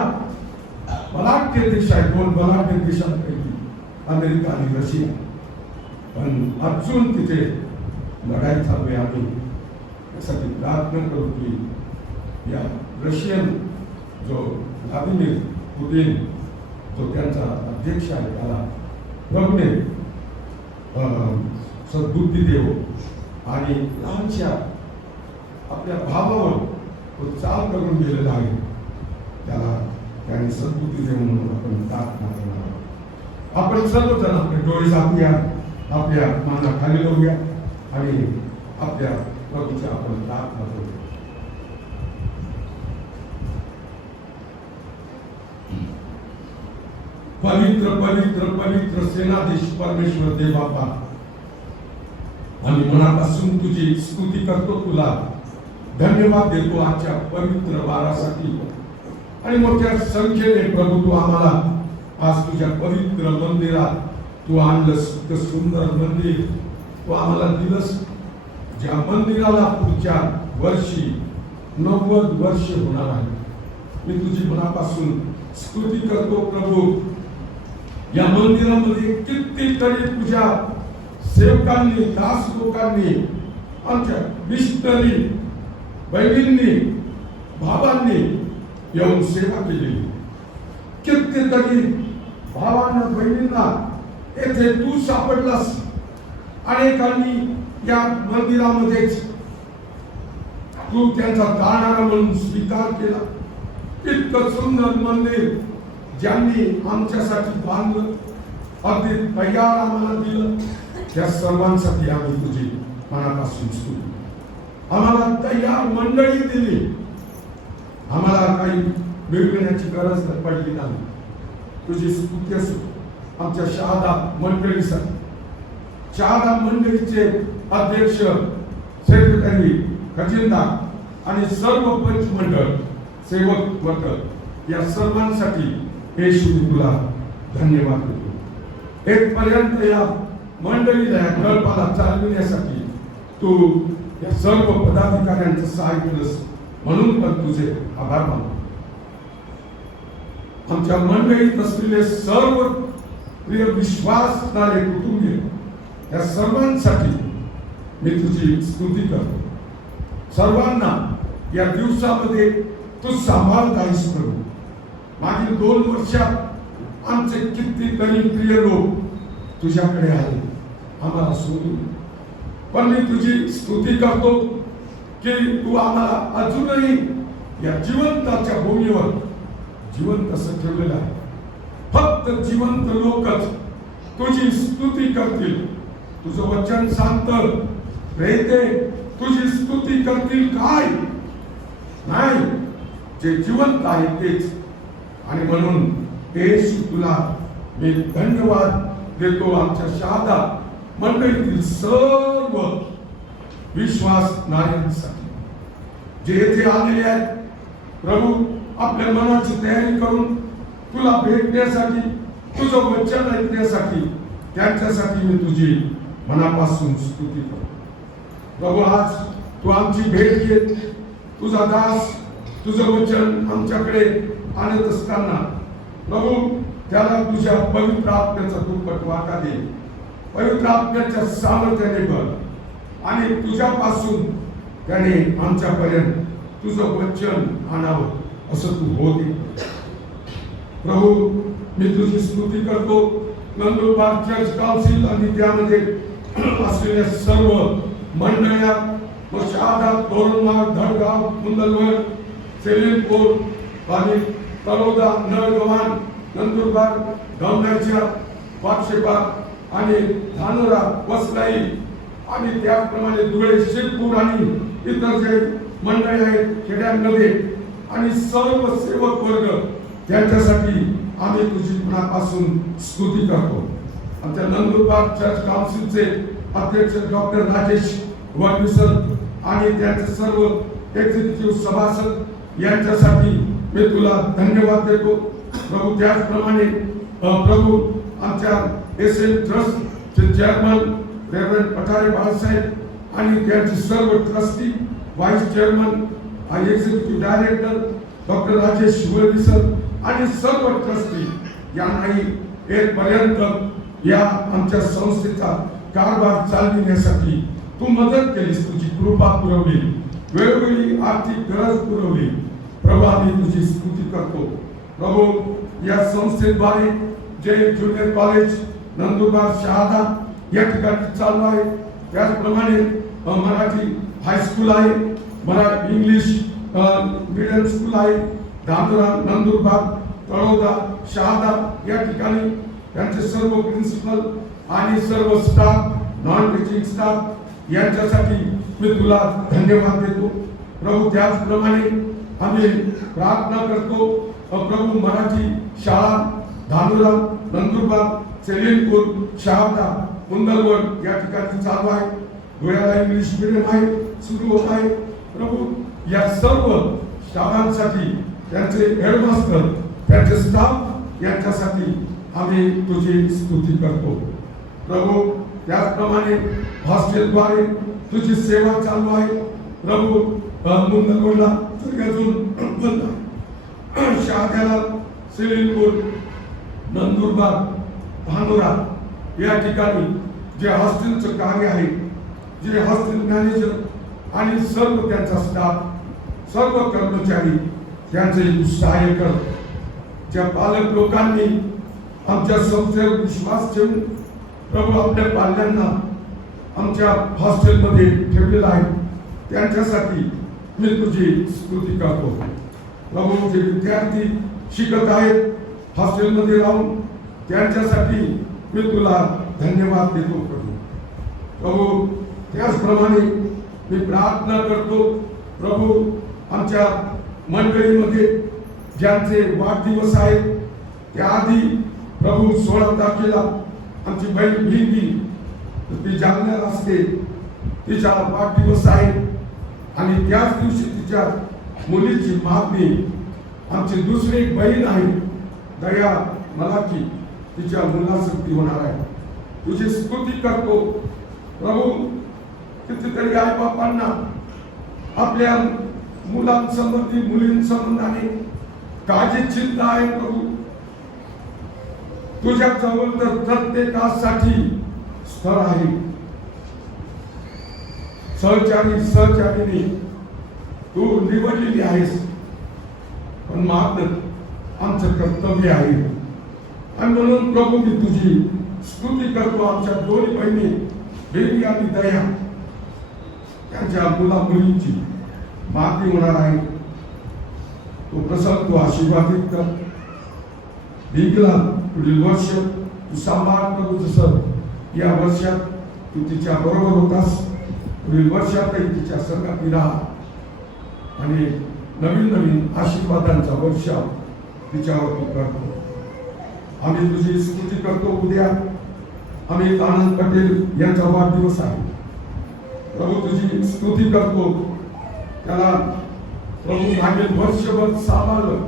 बलाढ्य देश आहे. दोन बलाढ्य देशांपैकी अमेरिका आणि रशिया. पण अजून तिथे लढाई चालू आहे. आम्ही यासाठी प्रार्थना करू की या रशियन जो व्लादिमीर पुतिन जो त्यांचा अध्यक्ष आहे त्याला प्रभूने सद्बुद्धी देव आणि लहानशा आपल्या भावावर तो चाल करून गेलेला आहे. त्याला त्यांनी सद्बुद्धी देव म्हणून आपण प्रार्थना करणार आहोत. आपण सर्वजण आपले डोळे झाकूया, आपल्या माना खाली लावूया आणि आपल्या प्रभूच्या आपण प्रार्थना करूया. पवित्र पवित्र पवित्र सेनाधीश परमेश्वर देव बापा, आम्ही मनापासून तुझी स्तुती करतो. तुला धन्यवाद देतो आजच्या पवित्र वारासाठी. आणि मोठ्या संख्येने प्रभू तू आम्हाला आज तुझ्या पवित्र मंदिरात तू आणलंस. इतकं सुंदर मंदिर तू आम्हाला दिलंस, ज्या मंदिराला पुढच्या वर्षी 90 वर्ष होणार आहे. मी तुझी मनापासून स्तुती करतो प्रभू. या मंदिरामध्ये कितीतरी तुझ्या सेवकांनी, दास लोकांनी, आमच्या मिशनरी बहिणींनी, भावांनी येऊन सेवा केली. कितीतरी भावांना, बहिणींना येथे तू सापडलास. अनेकांनी या मंदिरामध्येच तू त्यांचा दाणारा म्हणून स्वीकार केला. इतकं सुंदर मंदिर ज्यांनी आमच्यासाठी बांधलं, अगदी तयार आम्हाला दिलं, त्या सर्वांसाठी आम्ही तुझी मनापासून स्तुती. आम्हाला तयार मंडळी दिली. आम्हाला काही मिळविण्याची गरज पडली नाही. तुझी स्तुती असो आमच्या शहादा मंडळीसाठी. शहादा मंडळीचे अध्यक्ष, सेक्रेटरी, खजिनदार आणि सर्व पंचमंडळ, सेवक वर्ग या सर्वांसाठी येशू तुला धन्यवाद देतो. एक पर्यंत या मंडळीला या कल्पाला चालविण्यासाठी तू या सर्व पदाधिकाऱ्यांचं सहाय्य केलंस, म्हणून पण तुझे आभार मानतो. आमच्या मंडळीत असलेले सर्व प्रिय विश्वासणारे कुटुंबीय या सर्वांसाठी मी तुझी स्तुती करतो. सर्वांना या दिवसामध्ये तू सांभाळत आहेस प्रभू. मागील 2 वर्षात आमचे कितीतरी प्रिय लोक तुझ्याकडे आले, आम्हाला सोडून. पण मी तुझी स्तुती करतो की तू आम्हाला अजूनही या जिवंताच्या भूमीवर जिवंत असं ठेवलेलं आहे. फक्त जिवंत लोकच तुझी स्तुती करतील. तुझं वचन सांगतं प्रेते तुझी स्तुती करतील काय? नाही, जे जिवंत आहे तेच. आणि म्हणून येशू तुला मी धन्यवाद देतो. आमच्या शहादा मंडळीतील सर्व विश्वास नायकांसाठी जे येथे आलेले आहेत प्रभू, आपल्या मनाची तयारी करून तुला भेटण्यासाठी, तुझं वचन ऐकण्यासाठी, त्यांच्यासाठी मी तुझी मनापासून स्तुती करतो. प्रभू, आज तू आमची भेट घेत, तुझा दास तुझं वचन आमच्याकडे आणत असताना प्रभू, त्याला तुझ्या पवित्र आत्म्याचा दुप्पट वाटा दे. पवित्र आत्म्याच्या सामर्थ्याने भर आणि तुझ्यापासून त्याने आमच्यापर्यंत तुझं वचन आणावं असं तू हो दे. प्रभू, मी तुझी स्तुती करतो. नंदुरबार चर्च काउन्सिल आणि त्यामध्ये असलेल्या सर्व मंडळ्या, शहादा, तोरणमाळ, धडगाव, मुंदलवर, सेलिमपूर आणि तळोदा, नळगव्हाण, नंदुरबार, धमनाच्या, वाक्षेपा आणि धानोरा, वसई आणि त्याप्रमाणे धुळे, शिरपूर आणि इतर जे मंडळी आहेत खेड्यांमध्ये आणि सर्व सेवक वर्ग, त्यांच्यासाठी आम्ही तुझी मनापासून स्तुती करतो. आमच्या नंदुरबार चर्च काउन्सिलचे अध्यक्ष डॉक्टर राजेश वडविसर आणि त्यांचे सर्व एक्झिक्युटिव्ह सभासद यांच्यासाठी मी तुला धन्यवाद देतो प्रभू. त्याचप्रमाणे प्रभू, आमच्या एसएल ट्रस्टचे चेअरमन रेव्हरंड पठारे बाळासाहेब आणि त्यांचे सर्व ट्रस्टी, व्हाईस चेअरमन आणि एक्झिक्युटिव्ह डायरेक्टर डॉक्टर राजेश वडविसर आणि सर्व ट्रस्टी यांनाही येथपर्यंत या आमच्या संस्थेचा कारभार चालविण्यासाठी तू मदत केलीस, तुझी कृपा पुरवली, वेळोवेळी आर्थिक गरज पुरवली. प्रभू, आम्ही तुझी स्तुती करतो. प्रभू, या संस्थेद्वारे जे ज्युनियर कॉलेज नंदुरबार शहादा या ठिकाणी चालू आहे, त्याचप्रमाणे मराठी हायस्कूल आहे, मराठी इंग्लिश मिडियम स्कूल आहे, धानोरा, नंदुरबार, तळोदा, शहादा या ठिकाणी त्यांचे सर्व प्रिन्सिपल आणि सर्व स्टाफ, नॉन टीचिंग स्टाफ यांच्यासाठी मी तुला धन्यवाद देतो प्रभू. त्याचप्रमाणे आम्ही प्रार्थना करतो प्रभू, मराठी शाळा धानोरा, नंदुरबार, सेलिमपूर, शहादा, मुंदलवड या ठिकाणी चालू आहे. धुळ्याला इंग्लिश मिडियम आहे, सुरू होत आहे. प्रभू, या सर्व शाळांसाठी त्यांचे हेडमास्टर, त्यांचे स्टाफ यांच्यासाठी आम्ही तुझी स्तुती करतो प्रभू. त्याचप्रमाणे हॉस्टेलद्वारे तुझी सेवा चालू आहे प्रभू. मुंदलवडला अजून शहाद्याला, सेलिमपूर, नंदुरबार, धानोरा या ठिकाणी जे हॉस्टेलचं कार्य आहे, जे हॉस्टेल मॅनेजर आणि सर्व त्यांचा स्टाफ, सर्व कर्मचारी त्यांचे सहाय्य कर. ज्या पालक लोकांनी आमच्या संस्थेवर विश्वास ठेवून प्रभू आपल्या पाल्यांना आमच्या हॉस्टेलमध्ये ठेवलेला आहे, त्यांच्यासाठी मी तुझी स्तुती करतो प्रभू. जे विद्यार्थी शिकत आहेत हॉस्टेलमध्ये राहून, त्यांच्यासाठी मी तुला धन्यवाद देतो प्रभू. प्रभू, त्याचप्रमाणे मी प्रार्थना करतो प्रभू, आमच्या मंडळीमध्ये ज्यांचे वाढदिवस आहेत, त्याआधी प्रभू 16 तारखेला आमची बहीण भिंगी, ती जालन्याला असते, तिचा वाढदिवस आहे आणि त्याच दिवशी तिच्या मुलीची मागणी आमची दुसरी एक बहीण आहे दया मलाकी, तिच्या मुलासाठी होणार आहे. तुझी स्तुती करतो प्रभू. कितीतरी आई बापांना आपल्या मुलांसंबंधी, मुलींसंबंधाने काळजी चिंता आहे प्रभू. तुझ्या जवळ तर प्रत्येकासाठी स्थळ आहे. सहचारिणी तू निवडलेली आहेस, पण मात्र आमचं कर्तव्य आहे. आणि म्हणून प्रभू, मी तुझी स्तुती करतो. आमच्या दोन्ही बहिणी देवी आणि दया, त्यांच्या मुला मुलींची मागणी होणार आहे. तो प्रसंग तू आशीर्वादित कर. भिंगला पुढील वर्ष तू सांभाळ प्रभू, जसं या वर्षात तू तिच्या बरोबर होतास. पुढील वर्षातही तिच्या संगती राहा आणि नवीन नवीन आशीर्वादांचा वर्षाव तिच्यावरती करतो. आम्ही तुझी स्तुती करतो. उद्या अमित आनंद पटेल यांचा वाढदिवस आहे. प्रभू तुझी स्तुती करतो. त्याला प्रभू मागील वर्षभर सांभाळलं.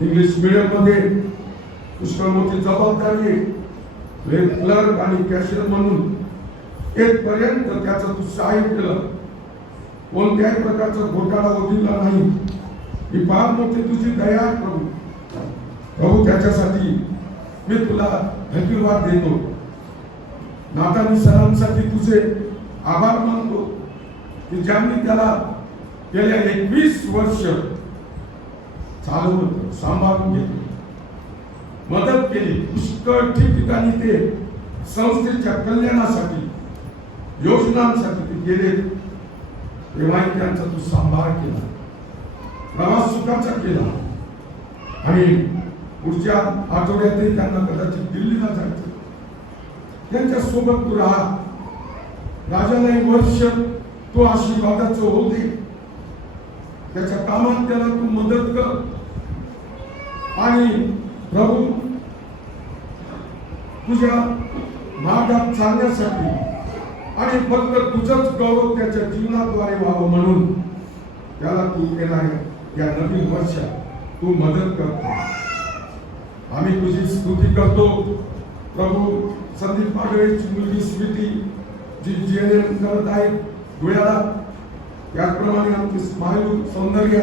इंग्लिश मीडियम मध्ये पुष्कळ मोठी जबाबदारी आहे. क्लर्क आणि कॅशियर म्हणून पर्यंत त्याचं तू सहाय्य केलं. कोणत्याही प्रकारचा घोटाळा उदिला नाही. ही फार मोठी तुझी दया आहे प्रभू. प्रभू त्याच्यासाठी मी तुला धन्यवाद देतो. नातानी सरांसाठी तुझे आभार मानतो की ज्यांनी त्याला गेल्या 21 वर्ष चालवलं, सांभाळून घेतलं, मदत केली. पुष्कळ ठिकठिकाणी ते संस्थेच्या कल्याणासाठी, योजनांसाठी ते गेले. तेव्हाही त्यांचा तू सांभाळ केला, प्रवास सुखाचा केला. आणि पुढच्या आठवड्यातही त्यांना कदाचित दिल्लीला जायचं. त्यांच्या सोबत तू राहा. राजाला एक वर्ष तो आशीर्वादाचं होऊ दे. त्याच्या कामात त्याला तू मदत कर. आणि प्रभू तुझ्या मार्गात चालण्यासाठी आणि फक्त तुझंच गौरव त्याच्या जीवनाद्वारे व्हावं म्हणून त्याला तू येणाऱ्या या नवीन वर्षात तू मदत करतो. आम्ही तुझी स्तुती करतो. प्रभू संदीप पाडळेची मुलगी स्मृती जी जीएनएम करत आहे धुळ्याला, त्याचप्रमाणे आमची स्माईल सौंदर्य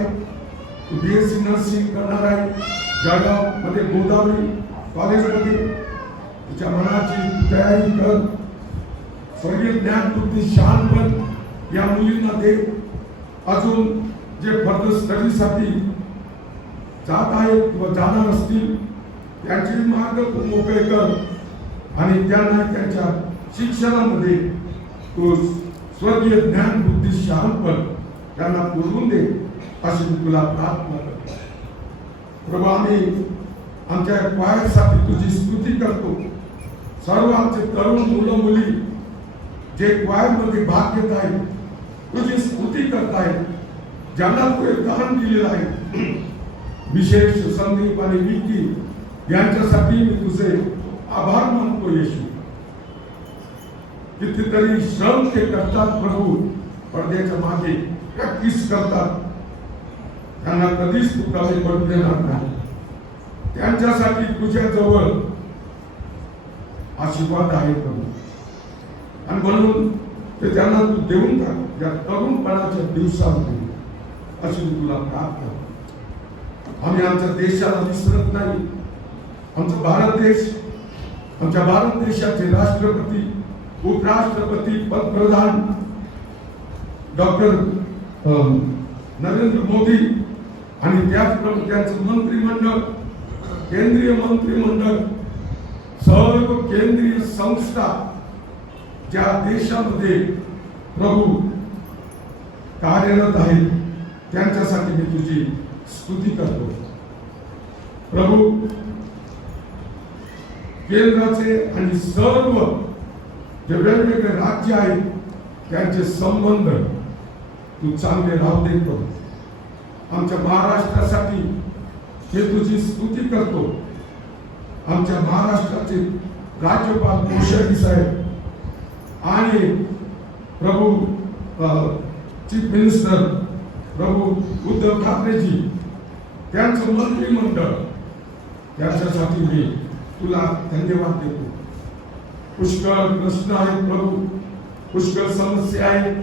BSc नर्सिंग करणार आहे जळगाव मध्ये गोदावरी कॉलेजमध्ये. तिच्या मनाची तयारी कर. स्वर्गीय ज्ञान बुद्धी शहाणपण या मुलींना दे. अजून जे फर्दर स्टडीसाठी जात आहेत किंवा जाणार असतील त्यांचे मार्ग तू मोकळे कर. आणि त्यांना त्यांच्या शिक्षणामध्ये तू स्वर्गीय ज्ञान बुद्धी शहाणपण त्यांना पुरवून दे अशी मी तुला प्रार्थना करतो. प्रभू आम्ही आमच्या क्वायरसाठी तुझी स्तुती करतो. सर्व आमचे तरुण मुलं मुली जे क्वायर मध्ये भाग घेत आहेत तुझी स्तुती करतायत. ज्यांना तू एक दान दिलेलं आहे, विशेष संदीप आणि विकी यांच्यासाठी मी तुझे आभार मानतो. येशू कितीतरी श्रम ते करतात प्रभू, पडद्याच्या मागे प्रॅक्टिस करतात. त्यांना कधीच तू कमी पडू देणार नाही. त्यांच्यासाठी तुझ्या जवळ आशीर्वाद आहे प्रभू. आणि म्हणून ते त्यांना तू देऊन टाक या तरुणपणाच्या दिवसामध्ये अशी मी तुला प्रार्थना. आम्ही आमच्या देशाला विसरत नाही. आमचा भारत देश, आमच्या भारत देशाचे राष्ट्रपती, उपराष्ट्रपती, पंतप्रधान डॉक्टर नरेंद्र मोदी आणि त्याचप्रमाणे त्यांचं मंत्रिमंडळ, केंद्रीय मंत्रिमंडळ, सर्व केंद्रीय संस्था ज्या देशामध्ये प्रभू कार्यरत आहेत त्यांच्यासाठी मी तुझी स्तुती करतो. प्रभू केंद्राचे आणि सर्व जे वेगवेगळे राज्य आहेत त्यांचे संबंध तू चांगले राहू दे प्रभू. आमच्या महाराष्ट्रासाठी हे तुझी स्तुती करतो. आमच्या महाराष्ट्राचे राज्यपाल कोश्यारी साहेब आणि प्रभू चीफ मिनिस्टर प्रभू उद्धव ठाकरेजी, त्यांचं मंत्रिमंडळ, त्याच्यासाठी मी तुला धन्यवाद देतो. पुष्कळ प्रश्न आहेत प्रभू, पुष्कळ समस्या आहेत.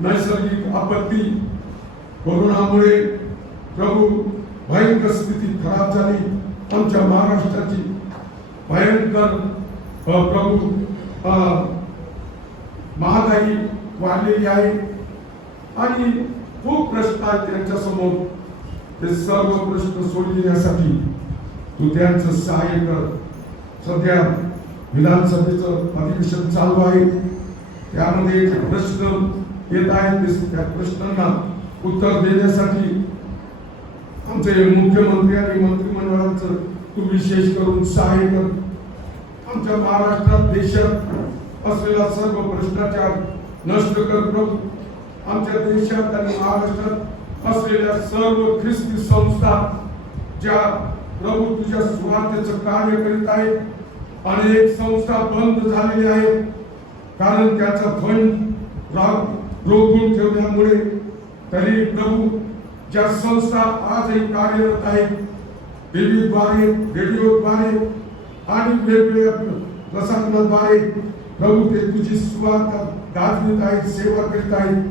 नैसर्गिक आपत्ती, कोरोनामुळे प्रभू भयंकर स्थिती खराब झाली. आमच्या महाराष्ट्राची भयंकर प्रभू महागाई वाढलेली आहे आणि खूप प्रश्न आहेत त्यांच्या समोर. ते सर्व प्रश्न सोडविण्यासाठी तू त्यांचं सहाय्य कर. सध्या विधानसभेचं अधिवेशन चालू आहे. त्यामध्ये जे प्रश्न येत आहेत त्या प्रश्नांना उत्तर देण्यासाठी आमचे मुख्यमंत्री आणि मंत्रिमंडळाचं तू विशेष करून सहाय्य कर. आमच्या महाराष्ट्रात, देशात असलेला सर्व भ्रष्टाचार नष्ट कर प्रभू. आमच्या देशात आणि महाराष्ट्रात असलेल्या सर्व ख्रिस्ती संस्था ज्या प्रभू तुझ्या सुवार्तेचं कार्य करीत आहेत, अनेक संस्था बंद झालेल्या आहेत कारण त्याचा फंड रोखून ठेवल्यामुळे. तरी प्रभू ज्या संस्था आजही कार्यरत आहेत, टीव्हीद्वारे, रेडिओद्वारे आणि वेगवेगळ्या प्रसारणाद्वारे प्रभू ते तुझी सुवार्ता गाजवित आहेत, सेवा करीत आहेत,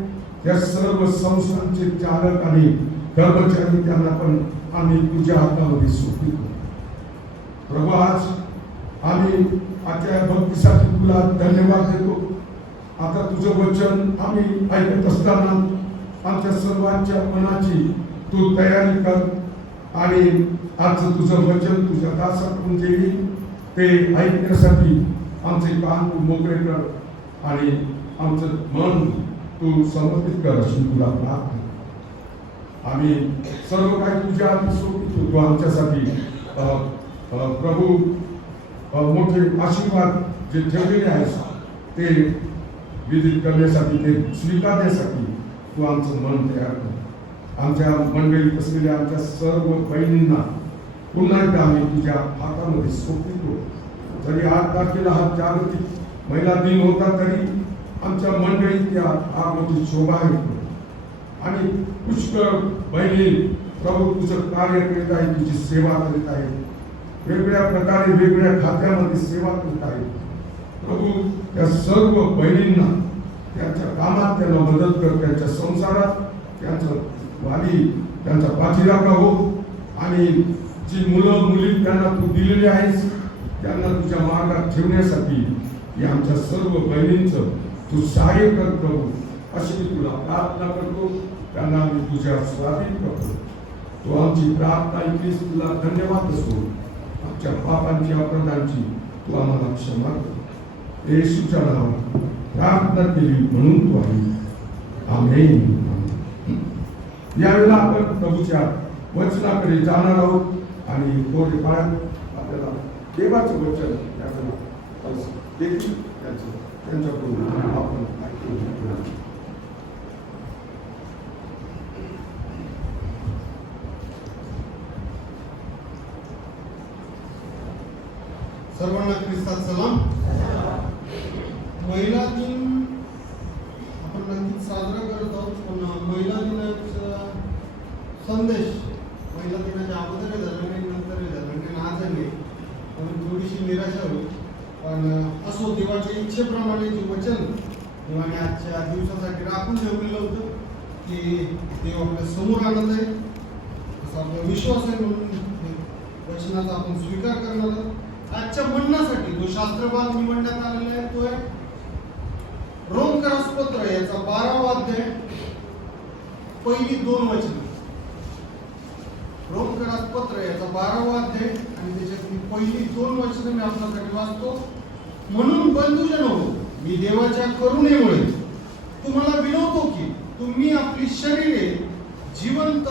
त्या सर्व संस्थांचे चालक आणि कर्मचारी त्यांना पण आम्ही तुझ्या हातामध्ये सोपवितो. प्रभू आज आम्ही आजच्या भक्तीसाठी तुला धन्यवाद देतो. आता तुझं वचन आम्ही ऐकत असताना आमच्या सर्वांच्या मनाची तू तयारी कर आणि आजचं तुझं वचन तुझ्या दासाकडून जे ते ऐकण्यासाठी आमचे कान तू मोकळे कर आणि आमचं मन तू समर्पित कर अशी तुला प्रार्थना. आम्ही सर्व काही तुझ्या हाती सोपवितो. तू आमच्यासाठी प्रभू मोठे आशीर्वाद जे ठेवलेले आहेस ते विदित करण्यासाठी, ते स्वीकारण्यासाठी तू आमचं मन तयार कर. आमच्या मंडळीत असलेल्या आमच्या सर्व बहिणींना पुन्हा एकदा आम्ही तुझ्या हातामध्ये सोपवितो. जरी 8 तारखेला हा जागतिक महिला दिन होता तरी आमच्या मंडळीत त्या फार मोठी शोभा आहे आणि पुष्कळ बहिणी प्रभू तुझं कार्य करीत आहे, तुझी सेवा करीत आहे, वेगवेगळ्या प्रकारे वेगवेगळ्या खात्यामध्ये सेवा करीत आहे. प्रभू त्या सर्व बहिणींना त्यांच्या कामात त्यांना मदत कर, त्यांच्या संसारात त्यांचं वाली त्यांचा पाठीराखा हो आणि जी मुलं मुली त्यांना तू दिलेली आहेस त्यांना तुझ्या मार्गात ठेवण्यासाठी या आमच्या सर्व बहिणींचं तू सहाय्य कर प्रभू अशी मी तुला प्रार्थना करतो. त्यांना मी तुझ्या स्वाधीन करतो. तू आमची प्रार्थना ऐकलीस, तुला धन्यवाद असतो. आमच्या पापांची अपराधांची तू आम्हाला क्षमा कर. येशूच्या नावात प्रार्थना केली म्हणून तू आली. आमेन. यावेळेला आपण प्रभूच्या वचनाकडे जाणार आहोत आणि थोडे काळात आपल्याला देवाचं वचन देखील त्यांच्याकडून आपण ऐकून. सर्वांना ख्रिस्तात सलाम. महिला दिन आपण नक्कीच साजरा करत आहोत, पण महिला दिनाचा संदेश महिला दिनाच्या अगोदर झाला नाही, नंतर झाला नाही, आज नाही, म्हणून थोडीशी निराशा होईल. पण असो, देवाच्या इच्छेप्रमाणे जे वचन देवाने आजच्या दिवसासाठी राखून ठेवलेलं होतं की देव आपल्या समोर आणत आहे असा आपला विश्वास आहे. म्हणून वचनाचा आपण स्वीकार करणार आहोत. आजच्या म्हणण्यासाठी जो शास्त्रभाग निवडण्यात आलेला आहे तो आहे रोमकरास पत्र याचा 12वा अध्याय पहिली 2 वचन. रोमकरास पत्र याचा 12वा अध्याय आणि त्याच्यातली पहिली 2 वचनं मी आपल्यासाठी वाचतो. म्हणून बंधुजनो, मी देवाच्या करुणेमुळे तुम्हाला विनवतो की तुम्ही आपली शरीरे जिवंत,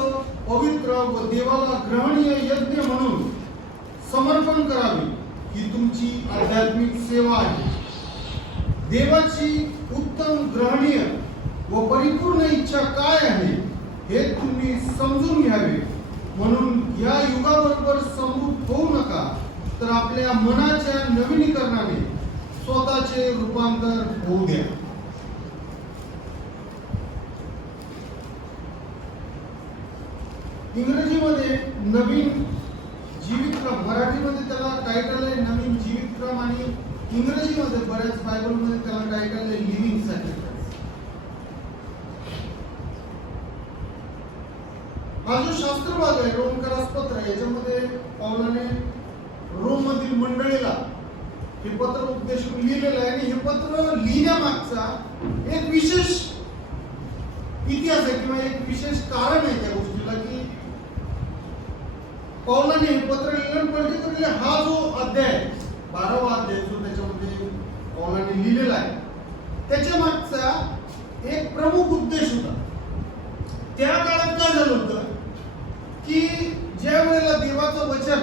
पवित्र व देवाला ग्रहणीय यज्ञ म्हणून समर्पण करावे, ही तुमची आध्यात्मिक सेवा आहे. देवाची उत्तम, ग्रहणीय व परिपूर्ण इच्छा काय आहे हे तुम्ही समजून घ्यावे. म्हणून या युगाबरोबर समरूप होऊ नका, तर आपल्या मनाच्या नवीनीकरणाने स्वतःचे रूपांतर होऊ द्या. इंग्रजीमध्ये नवीन जीवितक्रम, मराठीमध्ये त्याला टायटल आहे नवीन जीवितक्रम आणि इंग्रजीमध्ये बऱ्याच बायबलमध्ये त्याला टायटल आहे लिव्हिंग सॅक्रिफाइस. हा जो शास्त्रभाग आहे रोमकरास पत्र, याच्यामध्ये पौलाने रोममधील मंडळीला हे पत्र उद्देशून लिहिलेलं आहे आणि हे पत्र लिहिण्यामागचा एक विशेष इतिहास आहे किंवा एक विशेष कारण आहे त्या गोष्टीला की पौलाने हे पत्र लिहिलं. पर्टिक्युलरली हा जो अध्याय 12वा अध्याय जो त्याच्यामध्ये पौलाने लिहिलेला आहे त्याच्या मागचा एक प्रमुख उद्देश होता. त्या काळात काय झालं होतं की ज्या वेळेला देवाचं वचन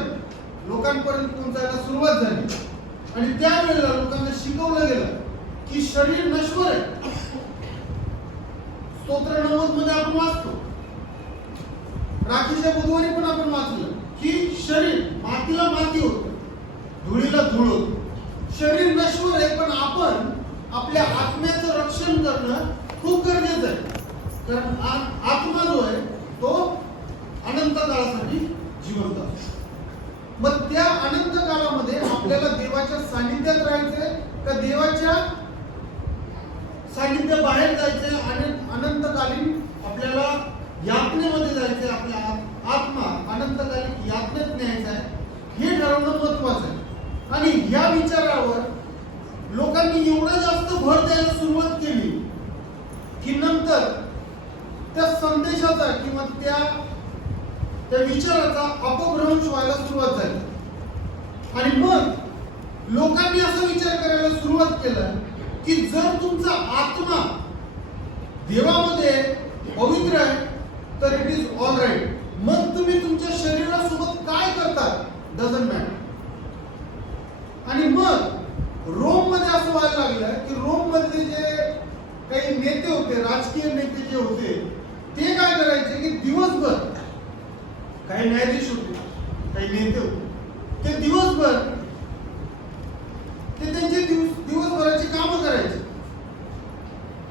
लोकांपर्यंत पोहोचायला सुरुवात झाली आणि त्यावेळेला लोकांना शिकवलं गेलं की शरीर नश्वर आहे स्तोत्र 90 मध्ये आपण वाचतो, राखीच्या बुधवारी पण आपण वाचलं की शरीर मातीला माती होतं, धुळीला धूळ होतं. शरीर नश्वर आहे, पण आपण आपल्या आत्म्याचं रक्षण करणं खूप गरजेचं आहे. कारण आत्मा जो आहे तो अनंत काळासाठी जिवंत असतो. मग त्या अनंत काळामध्ये आपल्याला देवाच्या सानिध्यात राहायचंय का देवाच्या सानिध्य बाहेर जायचंय आणि अनंतकालीन आपल्याला यातनेमध्ये जायचंय, आपल्या आत्मा अनंतकालीन यातनेत न्यायचा आहे, हे ठरवणं महत्वाचं आहे. आणि ह्या विचारावर लोकांनी एवढं जास्त भर द्यायला सुरुवात केली की नंतर त्या संदेशाचा किंवा त्या विचाराचा अपभ्रंश व्हायला सुरुवात झाली. आणि मग लोकांनी असा विचार करायला सुरुवात केला की जर तुमचा आत्मा देवामध्ये पवित्र आहे तर इट इज ऑल राईट. मग तुम्ही तुमच्या शरीरासोबत काय करता डझंट मॅटर. आणि मग रोम मध्ये असं व्हायला लागलं की रोम मधले जे काही नेते होते, राजकीय नेते जे होते, ते काय करायचे की दिवसभर, काही न्यायाधीश होते, काही नेते होते, ते दिवसभर ते त्यांचे दिवसभराची कामं करायचे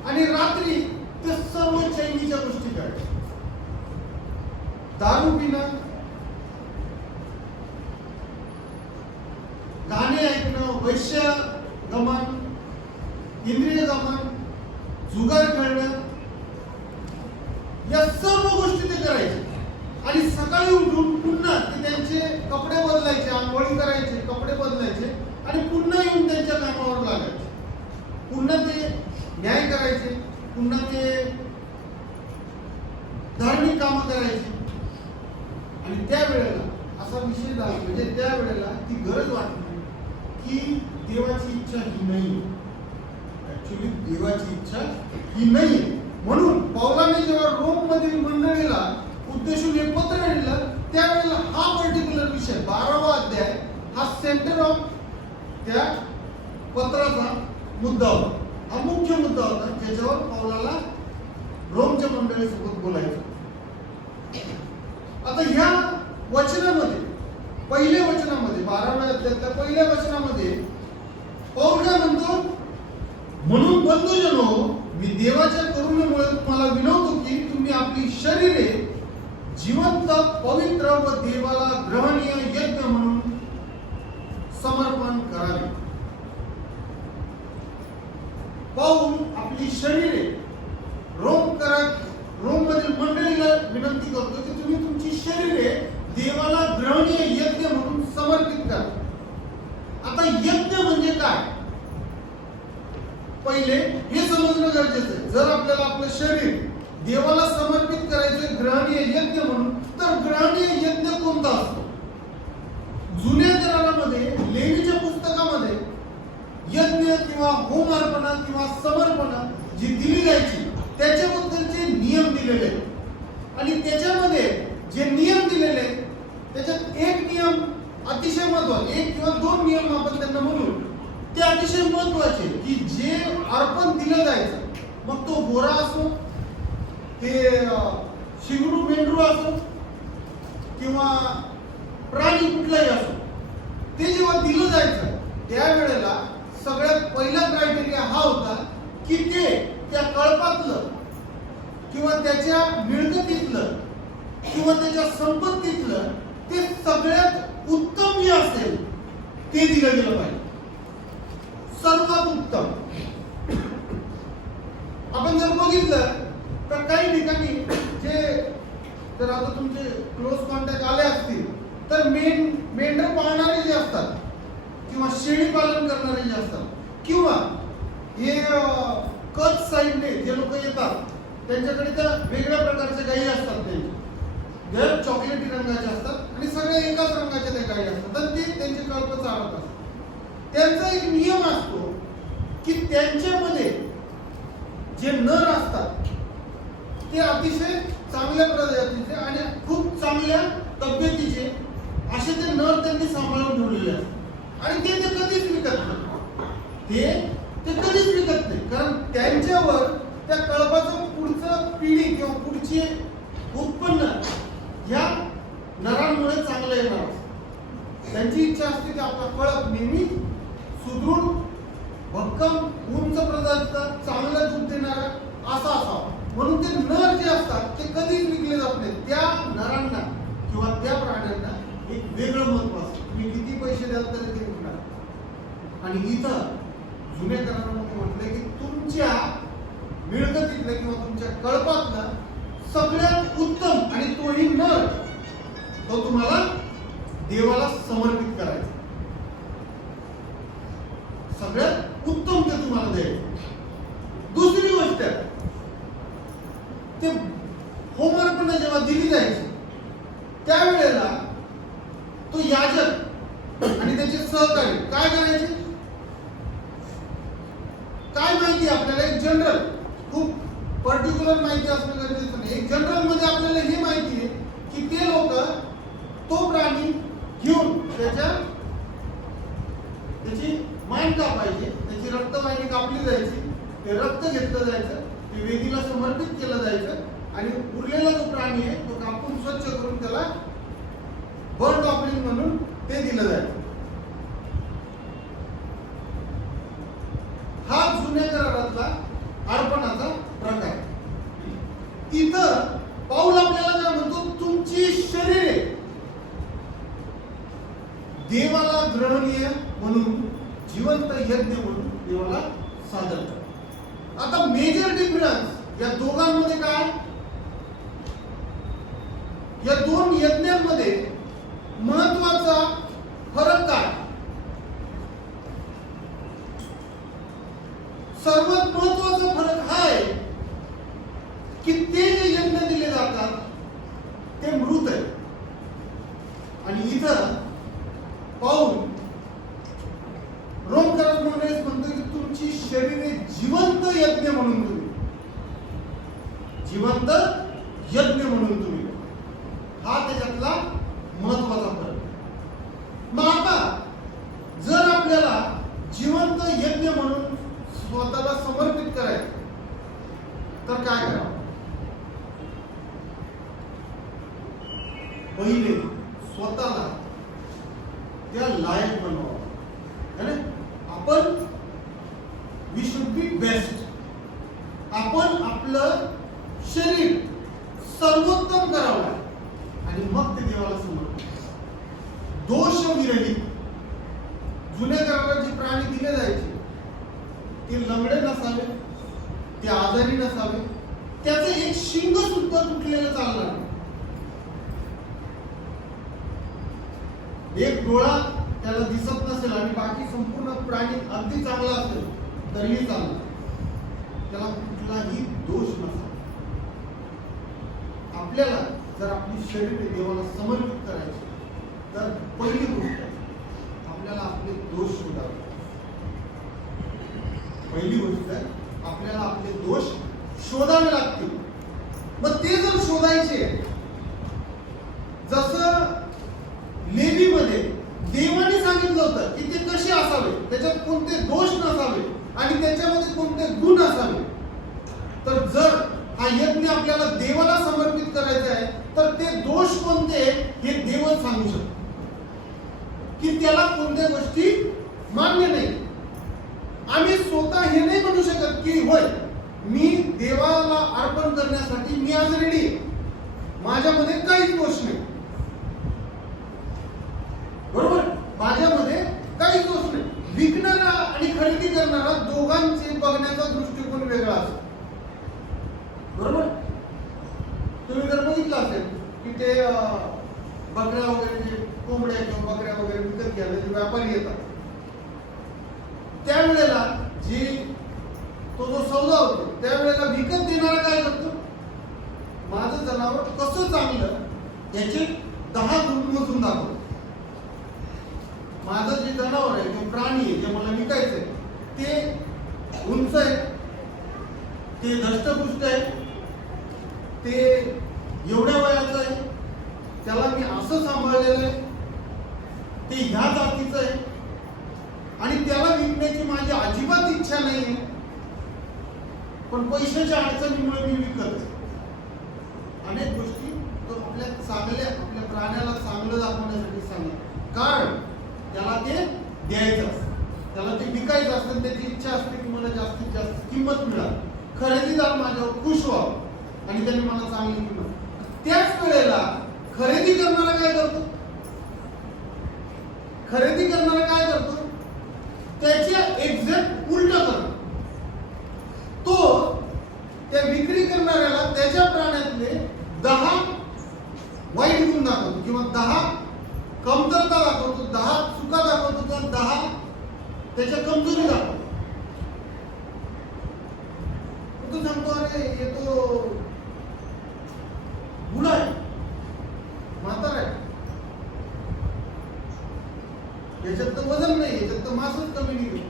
आणि रात्री ते सर्व चैनीच्या गोष्टी करायचे. दारू पिणं, गाणे ऐकणं, वैश्य गमन, इंद्रिय गमन, जुगार खेळणं, या सर्व गोष्टी ते करायचे. आणि सकाळी उठून पुन्हा ते त्यांचे कपडे बदलायचे, आंघोळी करायचे, कपडे बदलायचे आणि पुन्हा येऊन त्यांच्या कामावर लागायचे. पुन्हा ते न्याय करायचे, पुन्हा ते धार्मिक कामं करायचे. आणि त्यावेळेला असा विषय झाला, म्हणजे त्यावेळेला ती गरज वाटली की देवाची इच्छा ही नाही, ऍक्च्युली देवाची इच्छा ही नाही. म्हणून पौलाने जेव्हा रोम मधील मंडळीला उद्देशून हे पत्र लिहिलं त्यावेळेला हा पर्टिक्युलर विषय 12वा अध्याय हा सेंटर ऑफ त्या पत्राचा मुद्दा होता, हा मुख्य मुद्दा होता ज्याच्यावर पौलाला रोमच्या मंडळीसोबत बोलायचं. आता ह्या वचनामध्ये, पहिल्या वचनामध्ये, 12व्या अध्यायाच्या पहिल्या वचनामध्ये पौल काय म्हणतो, म्हणून बंधुजनो मी देवाच्या करुणेमुळे तुम्हाला विनवतो की तुम्ही आपली शरीरे जिवंत, पवित्र व देवाला ग्रहणीय यज्ञ म्हणून समर्पण करावे. पौल आपली शरीरे रोम मधील मंडळीला विनंती करतो की तुम्ही तुमची शरीरे देवाला ग्रहणीय यज्ञ म्हणून समर्पित करा. आता यज्ञ म्हणजे काय पहिले हे समजणं गरजेचं आहे. जर आपल्याला आपलं शरीर देवाला समर्पित करायचं ग्रहणीय यज्ञ म्हणून, तर ग्रहणीय यज्ञ कोणता असतो? जुन्या करारामध्ये, लेवीच्या पुस्तकामध्ये यज्ञ किंवा होम अर्पणा किंवा समर्पणा जी दिली जायची त्याच्याबद्दलचे नियम दिलेले आहेत. आणि त्याच्यामध्ये जे नियम दिलेले आहेत त्याच्यात एक नियम अतिशय महत्त्वाचा, एक किंवा दोन नियम आपण त्यांना म्हणू, ते अतिशय महत्त्वाचे की जे अर्पण दिलं जायचं, मग तो गोरा असो, ते शिंगरू मेंढरू असो किंवा प्राणी कुठलाही असो, ते जेव्हा दिलं जायचं त्यावेळेला सगळ्यात पहिला क्रायटेरिया हा होता की ते त्या कळपातलं किंवा त्याच्या मिळकतीतलं किंवा त्याच्या संपत्तीतलं ते सगळ्यात उत्तम जे असेल ते दिलं गेलं पाहिजे, सर्वात उत्तम. आपण जर बघितलं तर काही ठिकाणी जे, जर आता तुमचे क्लोज कॉन्टॅक्ट आले असतील तर मेंढर पाळणारे जे असतात किंवा शेळी पालन करणारे जे असतात किंवा हे कच्छ साईडने जे लोक येतात त्यांच्याकडे त्या वेगळ्या प्रकारच्या गायी असतात, त्यांचे चॉकलेटी रंगाचे असतात आणि सगळ्या एकाच रंगाच्या त्या गायी असतात, तर ते त्यांचे कल्प चालत असतात. त्यांचा एक नियम असतो की त्यांच्यामध्ये जे नर असतात ते अतिशय चांगल्या प्रजातीचे आणि खूप चांगल्या तब्येतीचे असे ते नर त्यांनी सांभाळून ठेवलेले असतात आणि ते कधीच विकत नाही, ते कधीच विकत नाही, कारण त्यांच्यावर त्या कळपाचं पुढचं पिढी किंवा पुढचे उत्पन्न या नरांमुळे चांगलं येणार. त्यांची इच्छा असते की आपला कळप नेहमी सुदृढ, भक्कम, उंच प्रजातीचा, चांगला दूध देणारा असा असावा. म्हणून ते नर जे असतात ते कधीच विकले जात नाहीत. त्या नरांना किंवा त्या प्राण्यांना एक वेगळं महत्व असतं. तुम्ही किती पैसे द्याल तरी ते विकणार. आणि इथं जुन्या करारामध्ये म्हटलंय की तुमच्या मिळकतीतलं किंवा तुमच्या कळपातला सगळ्यात उत्तम आणि तोही नर तो तुम्हाला देवाला समर्पित करायचा. सगळ्यात उत्तम ते तुम्हाला द्यायचं. दुसरी गोष्ट ते होमर्पण जेव्हा दिली जायची त्यावेळेला तो याजक आणि त्याचे सहकारी काय करायचे? काय माहिती आपल्याला एक जनरल, खूप पर्टिक्युलर माहिती असणं गरजेचं नाही. एक जनरल मध्ये आपल्याला हे माहिती आहे की ते लोक तो प्राणी घेऊन त्याची मान कापायची, त्याची रक्तवाहिनी कापली जायची, ते रक्त घेतलं जायचं, ते वेदीला समर्पित केलं जायचं आणि उरलेला जो प्राणी आहे तो कापून स्वच्छ करून त्याला बर्ड ऑफरिंग म्हणून ते दिलं जायचं. हा जुन्या करारातला अर्पणाचा प्रकार. इथं पाऊल आपल्याला काय म्हणतो? तुमची शरीरे देवाला ग्रहणीय म्हणून, जिवंत यज्ञ म्हणून देवाला सादर करा. आता मेजर डिफरन्स या दोघांमध्ये काय? या दोन यज्ञांमध्ये महत्वाचा फरक काय? सर्वात महत्वाचा फरक हा आहे की ते जे यज्ञ दिले जातात ते मृत आहे. आणि इथं पाऊल रोम करारामध्ये म्हणतो की तुमची शरीरे जिवंत यज्ञ म्हणून तुम्ही, जिवंत यज्ञ म्हणून तुम्ही. हा त्याच्यातला महत्वाचा फरक. मग आता जर आपल्याला जिवंत यज्ञ म्हणून स्वतःला समर्पित करायचं तर काय करावं? पहिले स्वतःला त्या लायक बनवावं. आपण वी शुड बी बेस्ट. आपण आपलं शरीर सर्वोत्तम करावं आणि मग ते देवाला समर्पित. दोष विरहित. जुन्या करारात जे प्राणी दिले जायचे ते लंगडे नसावे, ते आजारी नसावे, त्याचे एक शिंग सुद्धा तुटलेलं चालणार नाही. एक डोळा त्याला दिसत नसेल आणि बाकी संपूर्ण प्राणी अगदी चांगला असेल तरीही चालणार. त्याला कुठलाही दोष नसावा. आपल्याला जर आपली शरीर देवाला समर्पित करायची तर पहिली गोष्ट आपल्याला आपले दोष शोधावे. पहिली गोष्ट आपल्याला आपले दोष शोधावे लागतील. मग ते जर शोधायचे, जसं लेवीमध्ये देवाने सांगितलं होतं की ते कसे असावे, त्याच्यात कोणते दोष नसावे आणि त्याच्यामध्ये कोणते गुण असावे, तर जर हा यज्ञ आपल्याला देवाला समर्पित करायचा आहे तर ते दोष कोणते हे देवच सांगू शकतो. की त्याला कोणत्या गोष्टी मान्य नाही. आम्ही स्वतः हे नाही म्हणू शकत की होय मी देवाला अर्पण करण्यासाठी मी आज रेडी आहे, माझ्यामध्ये काहीच दोष नाही. बरोबर, माझ्यामध्ये काहीच दोष नाही. विकणारा आणि खरेदी करणारा दोघांचे बघण्याचा दृष्टिकोन वेगळा असतो. बरोबर, तुम्ही जर बघितलं असेल की ते बकऱ्या वगैरे जे कोंबड्या किंवा बकऱ्या वगैरे विकत घ्यायला जे व्यापारी येतात त्यावेळेला जी तो जो सौदा होतो त्यावेळेला विकत देणारा काय करतो? माझं जनावर कसं चांगलं याचे 10 गुण मोजून दाखवतो. माझं जे जनावर आहे किंवा प्राणी आहे जे मला विकायचं आहे ते उंच आहे, ते धष्टपुष्ट आहे, ते एवढ्या वयाचं आहे, त्याला मी असं सांभाळलेलं आहे, ते ह्या जातीचं आहे आणि त्याला विकण्याची माझी अजिबात इच्छा नाही आहे, पण पैशाच्या अडचणीमुळे मी विकत. अनेक गोष्टी तो आपल्या आपल्या प्राण्याला चांगलं दाखवण्यासाठी सांगतो, कारण त्याला ते द्यायचं असतं, त्याला ते विकायचं असतं, त्याची इच्छा असते की मला जास्तीत जास्त किंमत मिळावी, खरेदीदार माझ्यावर खुश व्हावं आणि त्यांनी मला चांगली किंमत. त्याच वेळेला खरेदी करणारा काय करतो? खरेदी करणारा काय करतो? त्याच्या एक्झॅक्ट उलट करतो. तो त्या विक्री करणाऱ्याला त्याच्या प्राण्यातले 10 वाईट गुण दाखवतो किंवा 10 कमतरता दाखवतो, 10 चुका दाखवतो किंवा 10 त्याच्या कमजोरी दाखवतो. तो सांगतो अरे हे तो बुडा आहे, म्हातारा आहे, याच्यात तर वजन नाही, याच्यात तर मांसच कमी निघेल,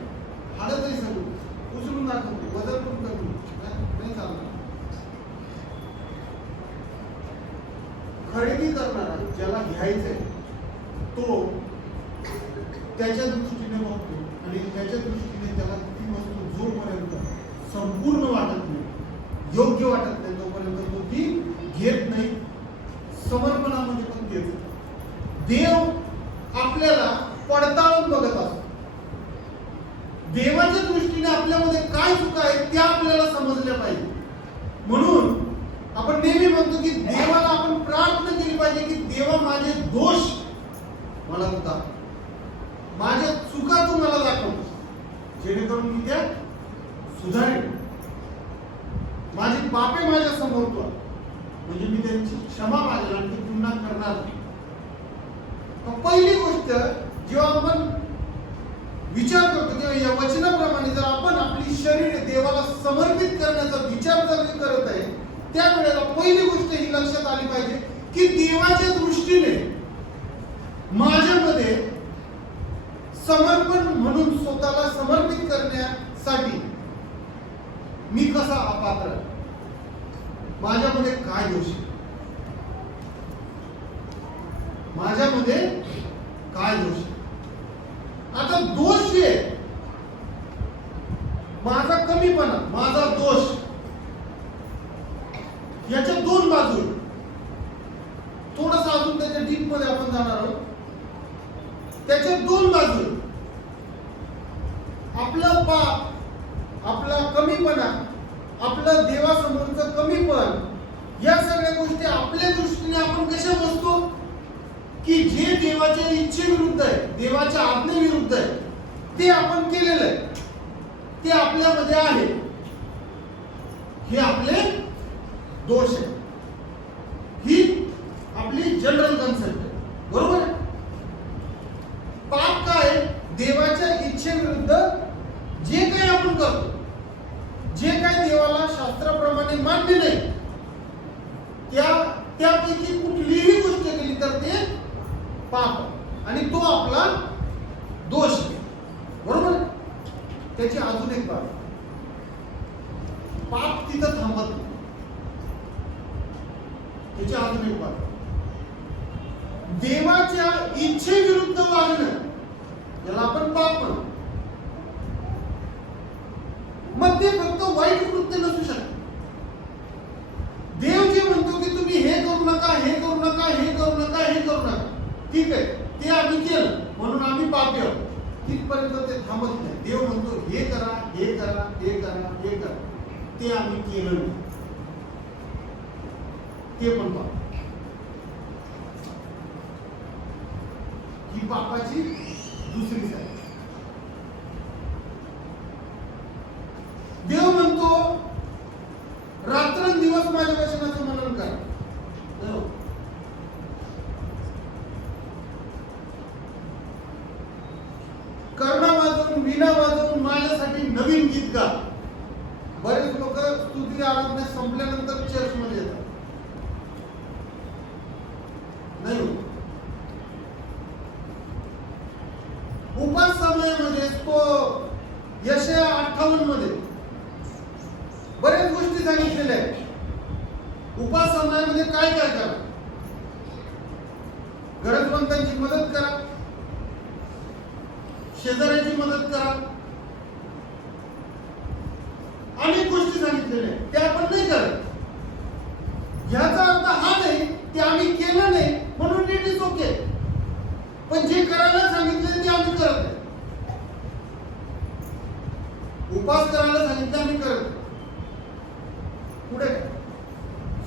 हाडतही सगळं उचलून दाखवतो, वजन पण कमी नाही चालणार. खरेदी करणारा ज्याला घ्यायचंय तो त्याच्या दृष्टीने बघतो आणि त्याच्या दृष्टीने त्याला ती वस्तू जोपर्यंत संपूर्ण वाटत नाही, योग्य वाटत नाही, तोपर्यंत तो ती घेत नाही, समर्पणामध्ये पण घेत. देव आपल्याला पडताळून बघत असतो. देवाच्या दृष्टीने आपल्यामध्ये काय चुका आहेत त्या आपल्याला समजल्या पाहिजे. म्हणून आपण नेहमी म्हणतो की देवाला आपण प्रार्थना केली पाहिजे की देवा माझे दोष मला तू दाखव, माझ्या चुका तू मला दाखव, जेणेकरून मी त्या सुधारेन, माझी पापे माझ्या समोर तू म्हणजे मी त्यांची क्षमा मागेल आणि ती पुन्हा करणार नाही. पहिली गोष्ट जेव्हा आपण विचार करतो किंवा या वचनाप्रमाणे जर आपण आपली शरीर देवाला समर्पित करण्याचा विचार जर करत आहे, त्यावेळेला पहिली गोष्ट ही लक्षात आली पाहिजे की देवाच्या दृष्टीने माझ्यामध्ये समर्पण म्हणून स्वतःला समर्पित करण्यासाठी मी कसा अपात्र आहे, माझ्यामध्ये काय दोष आहे, माझ्यामध्ये काय दोष आहे. आता दोष जे माझा कमीपणा, माझा दोष, याच्या दोन बाजू. थोडस अजून त्याच्या डीप मध्ये आपण जाणार आहोत. त्याच्या दोन बाजू, आपलं पाप, आपला कमीपणा, आपलं देवासमोरचं कमीपण, या सगळ्या गोष्टी आपल्या दृष्टीने आपण कशा बसतो की जे देवाच्या इच्छेविरुद्ध आहे, देवाच्या आज्ञेविरुद्ध आहे, ते आपण केलेलं आहे, ते आपल्यामध्ये आहे, हे आपले दोष आहे. ही आपली जनरल कन्सेप्ट आहे, बरोबर आहे. पाप काय? देवाच्या इच्छेविरुद्ध जे काही आपण करतो, जे काही देवाला शास्त्राप्रमाणे मान्य नाही, त्यापैकी कुठलीही गोष्ट केली तर ते पाप आणि तो आपला दोष आहे, बरोबर. त्याची अजून एक बाब, पाप तिथं थांबत नाही. त्याची अजून एक बाब, देवाच्या इच्छेविरुद्ध वागणं, याला आपण पाप म्हणतो. मग ते फक्त वाईट कृत्य नसू शकते. देव जे म्हणतो की तुम्ही हे करू नका, हे करू नका, हे करू नका, हे करू नका, ठीक आहे, ते आम्ही केलं म्हणून आम्ही पापी आहोत, तिथपर्यंत ते थांबत नाही. देव म्हणतो हे करा, हे करा, हे करा, हे करा, ते आम्ही केलं नाही, ते पण पाप. ही पापाची दुसरी साईड. देव म्हणतो रात्रंदिवस माझ्या वचनाचं मनन करा. कर्णा वाजवून, वीणा वाजवून माझ्यासाठी नवीन गीत गा. बरेच लोक स्तुती आराधना संपल्यानंतर चर्च मध्ये येतात, नाही होत. उपास समयामध्ये तो यशया 58 मध्ये बऱ्याच गोष्टी सांगितलेल्या आहेत. उपास समयामध्ये काय काय करा, गरजवंतांची मदत करा, शेजाऱ्याची मदत करा, अनेक गोष्टी सांगितलेल्या आहेत, त्या आपण नाही करत. ह्याचा अर्थ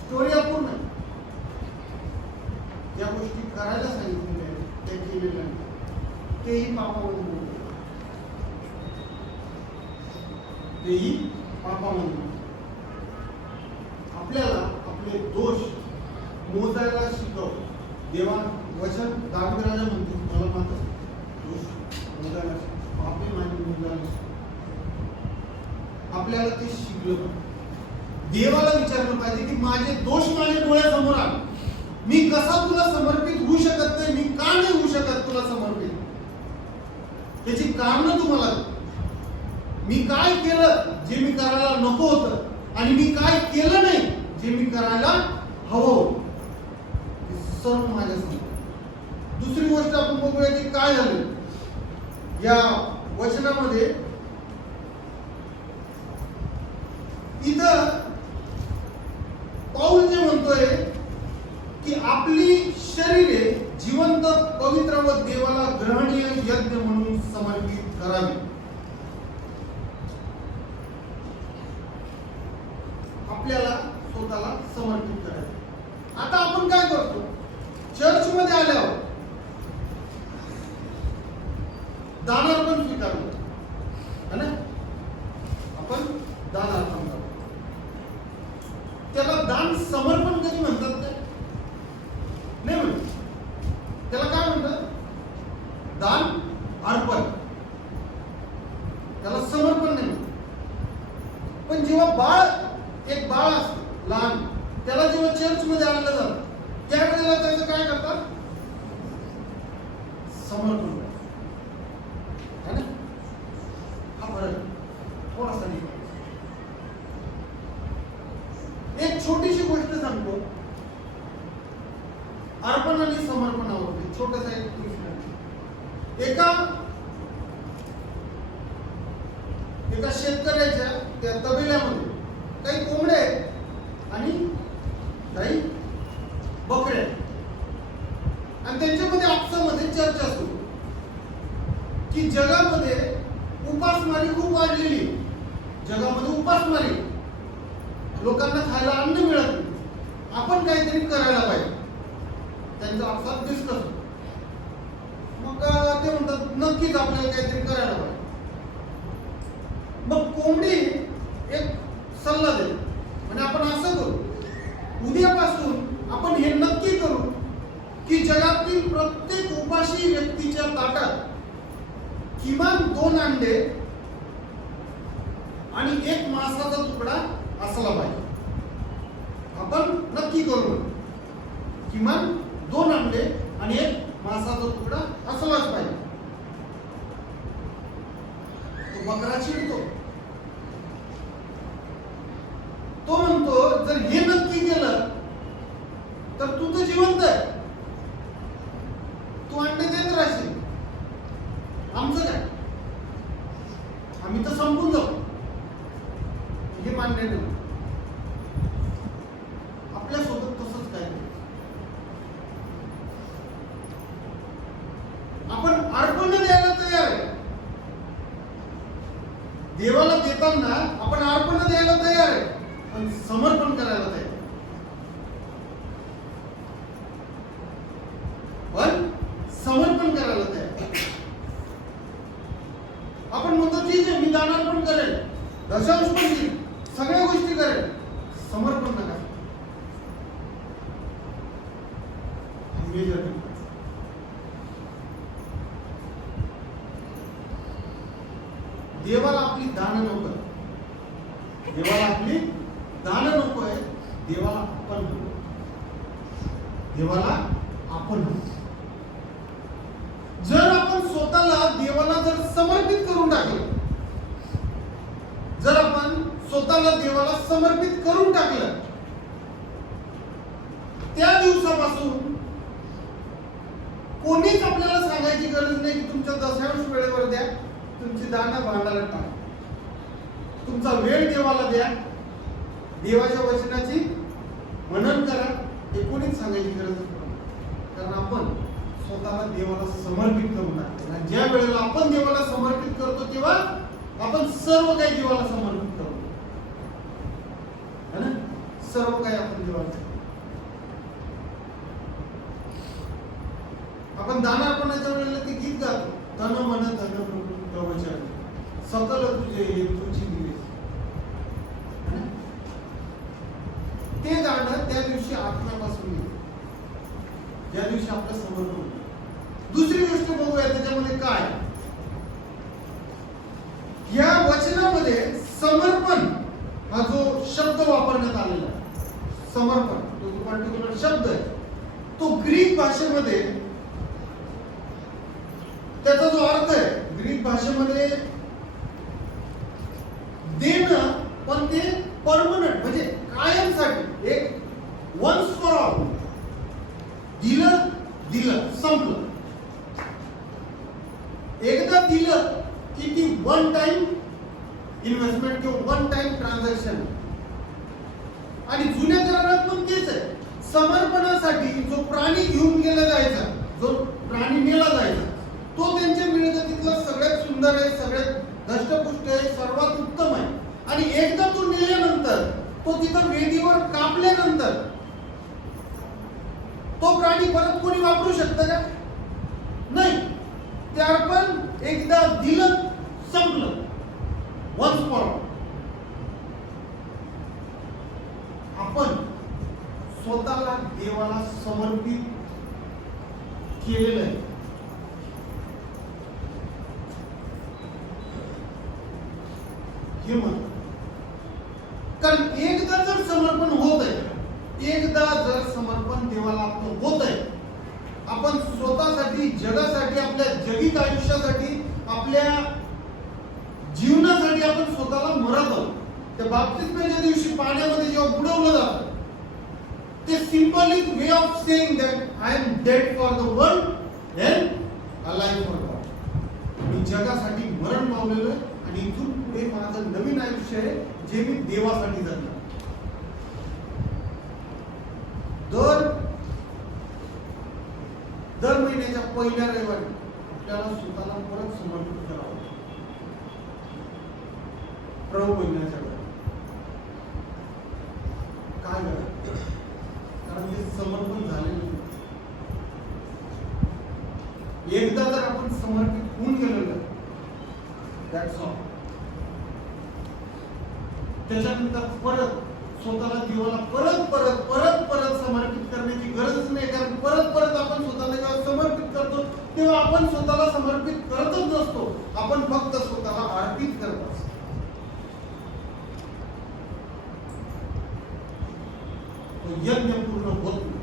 स्टोरी अपूर्ण आहे. ज्या गोष्टी करायला सांगितलेल्या आहेत त्या केलेल्या नाही, तेही पापामध्ये मोडले. तेही पापामध्ये मोडले. आपल्याला आपले दोष मोजायला शिकव. देवा वचन दावीद राजा म्हणतो, मला मात्र दोष मोजायला शिकव. पापे माझे मोजायला शिकव. आपल्याला ते शिकलं पाहिजे. देवाला विचारलं पाहिजे की माझे दोष माझ्या डोळ्यासमोर आले, मी कसा तुला समर्पित होऊ शकत नाही, मी का नाही होऊ शकत तुला समर्पित, त्याची कारणं तुम्हाला दे. मी काय केलं जे मी करायला नको होतं आणि मी काय केलं नाही जे मी करायला हवं होतं, हे सर्व माझ्यासमोर. दुसरी गोष्ट आपण बघूया की काय झालं या वचनामध्ये. इथं पाऊल जे म्हणतोय की आपली शरीरे जिवंत, पवित्र व देवाला ग्रहणीय यज्ञ म्हणून समर्पित करावी. आपल्याला स्वतःला समर्पित करायचं. आता आपण काय करतो, चर्च मध्ये आल्यावर दानार्पण स्वीकारलं है ना, आपण दानार्पण करतो. त्याला दान समर्पण कधी म्हणतात ते नाही म्हणत, त्याला काय म्हणतात, दान अर्पण, त्याला समर्पण नाही म्हणत. पण जेव्हा एक बाळ असतं लहान, त्याला जेव्हा चर्च मध्ये आणलं जातं त्यावेळेला त्याचं काय करतात, समर्पण है ना. हा फरक थोडासा नाही. एक छोटीशी गोष्ट सांगतो अर्पण आणि समर्पणावरती, छोटासा एक प्रश्न. एका शेतकऱ्याच्या त्या तबेल्यामध्ये काही कोंबड्या आहेत आणि काही बकऱ्या, आणि त्यांच्यामध्ये आपसामध्ये चर्चा सुरू की जगामध्ये उपासमारी खूप वाढलेली, जगामध्ये उपासमारी, लोकांना खायला अन्न मिळत नाही, आपण काहीतरी करायला पाहिजे. त्यांचा आपसात डिस्कस. मग ते म्हणतात नक्कीच आपल्याला काहीतरी करायला पाहिजे. मग कोंबडी एक सल्ला देते आणि आपण असं करू, उद्यापासून आपण हे नक्की करू की जगातील प्रत्येक उपाशी व्यक्तीच्या ताटात किमान 2 अंडे आणि 1 मांसाचा तुकडा असला पाहिजे. आपण नक्की करू, किमान 2 अंडे आणि 1 मांसाचा तुकडा असलाच पाहिजे. तो बकरा चिडतो, तो म्हणतो जर हे नक्की केलं तर तू तर जिवंत आहे, तू अंडे देत राहशील, आमचं काय, आम्ही तर संपून जाऊ. हे मान्य नाही. आपल्यासोबत तसंच काय, आपण अर्पण द्यायला तयार आहे, देवाला देताना आपण अर्पण द्यायला तयार आहे, पण समर्पण करायला तयार, पण समर्पण करायला तयार. आपण म्हणतो ठीक आहे मी दानार्पण करेल, दशांश पण देईल, सगळ्या गोष्टी करेल, समर्पण नका. देवाला आपली दान नको, देवाला आपली दान नको आहे, देवाला आपण नको, देवाला आपण नको. जर आपण स्वतःला देवाला जर समर्पित करून टाकलं, जर आपण स्वतःला देवाला समर्पित करून टाकलं, त्या दिवसापासून कोणीच आपल्याला सांगायची गरज नाही की तुमच्या दशांश वेळेवर द्या, तुमची दाना भांडाला टाका, तुमचा वेळ देवाला द्या, देवाच्या वचनाची मनन करा, हे कोणीच सांगायची गरज नाही. कारण आपण स्वतःला देवाला समर्पित करून टाकतो. आणि ज्या वेळेला आपण देवाला समर्पित करतो तेव्हा आपण सर्व काही देवाला समर्पित करतो, है ना. सर्व काही आपण देवाला. आपण दानार्पणाच्या वेळेला ते गीत गातो, तन मन धन प्रभू प्रवचन सकल तुझे हे तुझी दिवेस. ते गाणं त्या दिवशी आत्म्यापासून येतं, ज्या दिवशी आपलं समर्पण होतं. दुसरी गोष्ट बघूया त्याच्यामध्ये काय. या वचनामध्ये समर्पण हा जो शब्द वापरण्यात आलेला आहे, समर्पण तो पर्टिक्युलर शब्द आहे, तो ग्रीक भाषेमध्ये त्याचा जो अर्थ आहे, ग्रीक भाषेमध्ये देणं, पण ते परमनंट म्हणजे कायमसाठी, एक वन्स फॉर ऑल, दिलं दिलं संपलं. एकदा दिलं की ती वन टाइम इन्व्हेस्टमेंट किंवा वन टाइम ट्रान्झॅक्शन. आणि जुन्या करारात पण तेच आहे. समर्पणासाठी जो प्राणी घेऊन गेला जायचा, जो प्राणी नेला जायचा, तो त्यांच्या मिळकतीतला सगळ्यात सुंदर आहे, सगळ्यात दष्टपुष्ट आहे, सर्वात उत्तम आहे. आणि एकदा तो नेल्यानंतर, तो तिथं वेदीवर कापल्यानंतर तो प्राणी परत कोणी वापरू शकतं का? नाही. त्यावर पण एकदा दिलं संपलं, वन्स फॉर ऑल. आपण स्वतःला देवाला समर्पित केलेलं आहे. हे म्हणतो. कारण एकदा जर समर्पण होत आहे, एकदा जर समर्पण देवाला आपलं होत आहे, आपण स्वतःसाठी, जगासाठी, आपल्या जगित आयुष्यासाठी, आपल्या जीवनासाठी आपण स्वतःला मरत आहोत. त्या बाप्तिस्माच्या दिवशी पाण्यामध्ये जेव्हा बुडवलं जातं, ते symbolic way of saying that I am dead for the world and alive for God. मी जगासाठी मरण पावलेलं आहे आणि इथून पुढे माझं नवीन आयुष्य आहे, जे मी देवासाठी जगणार. दर महिन्याच्या पहिल्या रविवारी आपल्याला स्वतःला परत समर्पित करावं प्रभू बनण्याच्या वेळेला. काय करायचं? कारण ते समर्पण झालेलं नाही. एकदा जर आपण समर्पित होऊन गेलेलो, दॅट्स ऑल. त्याच्यानंतर परत स्वतःला देवाला परत परत परत परत समर्पित करण्याची गरजच नाही. कारण परत परत आपण स्वतःला जेव्हा समर्पित करतो, तेव्हा आपण स्वतःला समर्पित करतच नसतो, आपण फक्त स्वतःला अर्पित करत असतो. तो यज्ञ पूर्ण होत नाही,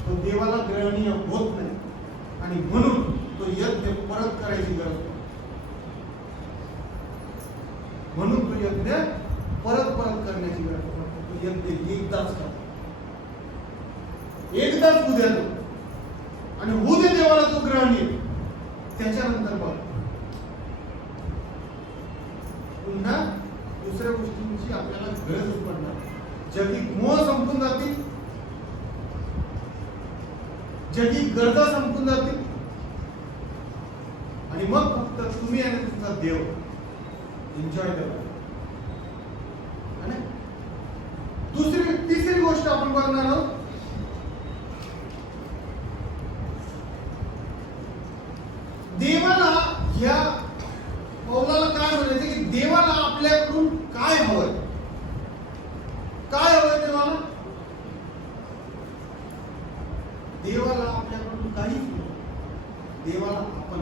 तो देवाला ग्रहणीय होत नाही, आणि म्हणून तो यज्ञ परत करायची गरज नाही. म्हणून तो यज्ञ परत परत करण्याची गरज पडते. तो यज्ञ एकदाच कर, एकदाच होऊ द्या तो, आणि होऊ दे देवाला तो ग्रहणीय. त्याच्यानंतर बघ पुन्हा दुसऱ्या गोष्टींची आपल्याला गरजच पडणार. जगी मोह संपून जातील, जगी गरजा संपून जातील, आणि मग फक्त तुम्ही आणि तुमचा देव एन्जॉय करा. तिसरी गोष्ट आपण बघणार आहोत. देवाला, या पौलाला काय म्हणायचं की देवाला आपल्याकडून काय हवंय? काय हवंय देवाला? देवाला आपल्याकडून काहीच नाही. देवाला आपण.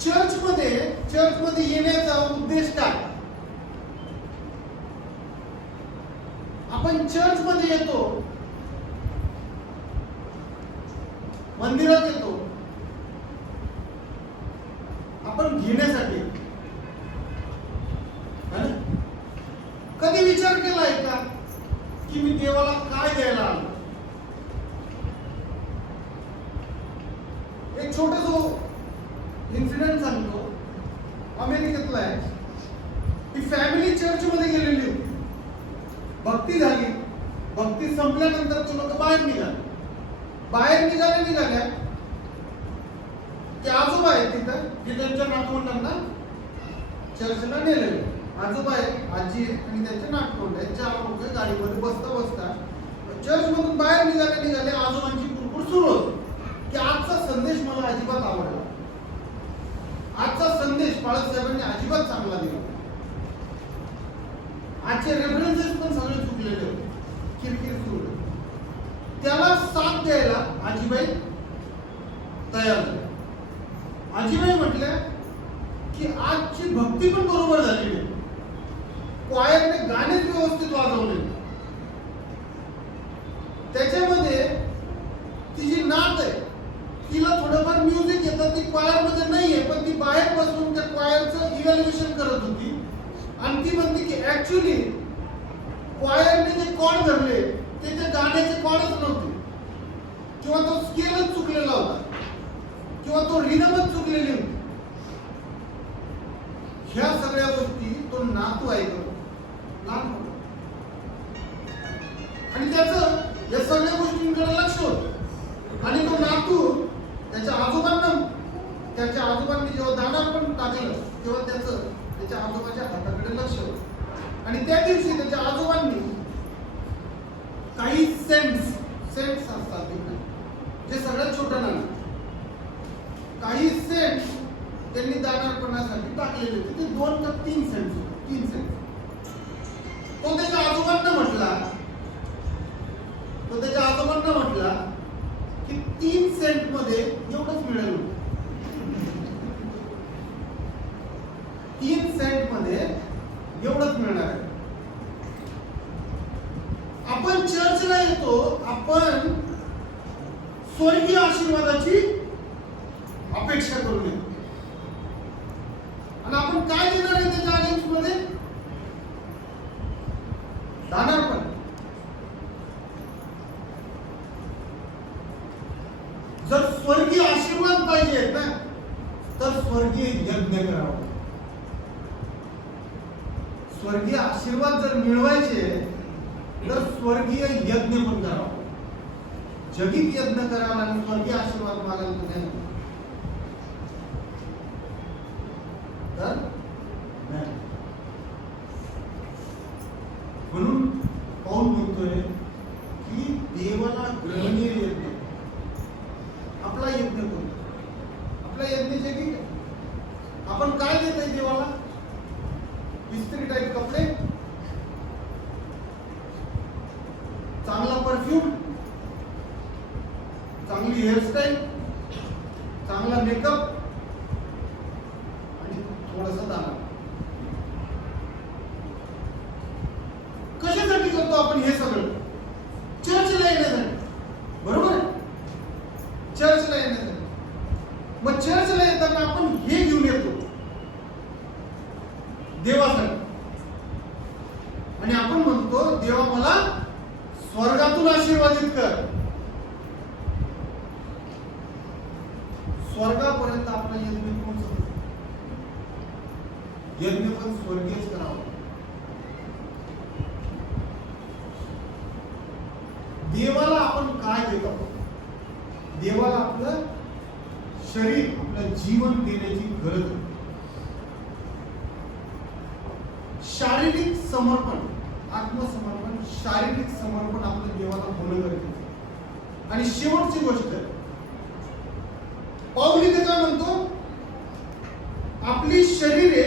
चर्चमध्ये येण्याचा उद्देश काय? आपण चर्चमध्ये येतो, मंदिरात येतो, आपण घेण्यासाठी. कधी विचार केलाय का की मी देवाला काय द्यायला आलो? एक छोटासा इन्सिडेंट सांगतो. अमेरिकेतला आहे. ती फॅमिली चर्चमध्ये गेलेली होती, भक्ती झाली. भक्ती संपल्यानंतर ते लोक बाहेर निघाले. निघाल्या ते आजोबा आहेत तिथं, ते त्यांच्या नातवंडांना चर्चला नेलेलं. आजोबा आहे, आजी आहे आणि त्यांचे नातवंड आहेत. 4 लोक गाडीमध्ये बसता बसता चर्च मधून बाहेर निघाले आजोबांची कुरकुर सुरू होती की आजचा संदेश मला अजिबात आवडला. आजचा संदेश बाळक साहेबांनी अजिबात चांगला दिला. आजचे रेफरन्सेस पण सगळे चुकलेले होते. किरकिर सुरू होती. त्याला साथ द्यायला आजीबाई तयार झाले. आजीबाई म्हटल्या की आजची भक्ती पण बरोबर झालेली, क्वायरने गाणेच व्यवस्थित वाजवले, त्याच्यामध्ये तिची नात आहे, तिला थोडंफार म्युझिक येतं, ती क्वायर मध्ये नाहीये, पण ती बाहेर बसून त्या क्वायरचं इव्हॅल्युएशन करत होती आणि ती म्हणते की ऍक्च्युली क्वायरने जे कॉर्ड धरले ते त्या गाण्याचे कॉर्डच नव्हते, किंवा तो स्केलच चुकलेला होता, किंवा तो रिदमच चुकलेली होती. ह्या सगळ्या गोष्टी तो नातू ऐकतो लहान होता. आणि त्याचं या सगळ्या गोष्टींकडे लक्ष होतं. आणि तो नातू त्याच्या आजोबांनी जेव्हा दाणार पण टाकलं तेव्हा त्याच्या आजोबाच्या हाताकडे लक्ष होतं. आणि त्या दिवशी त्याच्या आजोबांनी काही सेंट्स असतात जे सगळ्यात छोटं नाही, काही सेंट्स त्यांनी दानार्पणासाठी टाकलेले होते. ते 2 का 3 सेंट्स. तो त्याच्या आजोबांना म्हटला की 3 सेंट मध्ये एवढंच मिळेल. 3 सेंट मध्ये एवढंच मिळणार आहे. आपण चर्चला येतो, आपण स्वर्गीय आशीर्वादाची अपेक्षा करू नये. आणि आपण काय देणार आहे त्याच्या ऑडियन्स मध्ये? दानार्पण. जर स्वर्गीय आशीर्वाद पाहिजे ना तर स्वर्गीय यज्ञ करावा. स्वर्गीय आशीर्वाद जर मिळवायचे तर स्वर्गीय यज्ञ पण करावा. जगित यज्ञ करावा आणि स्वर्गीय आशीर्वाद मागायला नाही तर नाही. म्हणून पाऊल म्हणतोय की देवाला ग्रहणीय यज्ञ, आपला यज्ञ करू. आपला यज्ञ जगित आहे. आपण काय देतोय देवाला? इस्त्री टाईप कपडे, चांगला परफ्यूम, चांगली हेअरस्टाईल, चांगला मेकअप आणि थोडंसं दान. कशासाठी करतो आपण हे सगळं? चर्चला येण्यासाठी, बरोबर? चर्चला येण्यासाठी. मग चर्चला येताना आपण हे घेऊन येतो देवासाठी, आणि आपण म्हणतो देवा मला स्वर्गातून आशीर्वादित कर. स्वर्गापर्यंत आपला यज्ञ पोहोचतो. यज्ञ पण स्वर्गीयच करावं. देवाला आपण काय देतो? देवाला आपलं शरीर, आपलं जीवन देण्याची गरज आहे. शारीरिक समर्पण, आत्मसमर्पण, शारीरिक समर्पण आपलं देवाला होणं गरजेचं आहे. आणि शेवटची गोष्ट पाऊल इथे काय म्हणतो? आपली शरीरे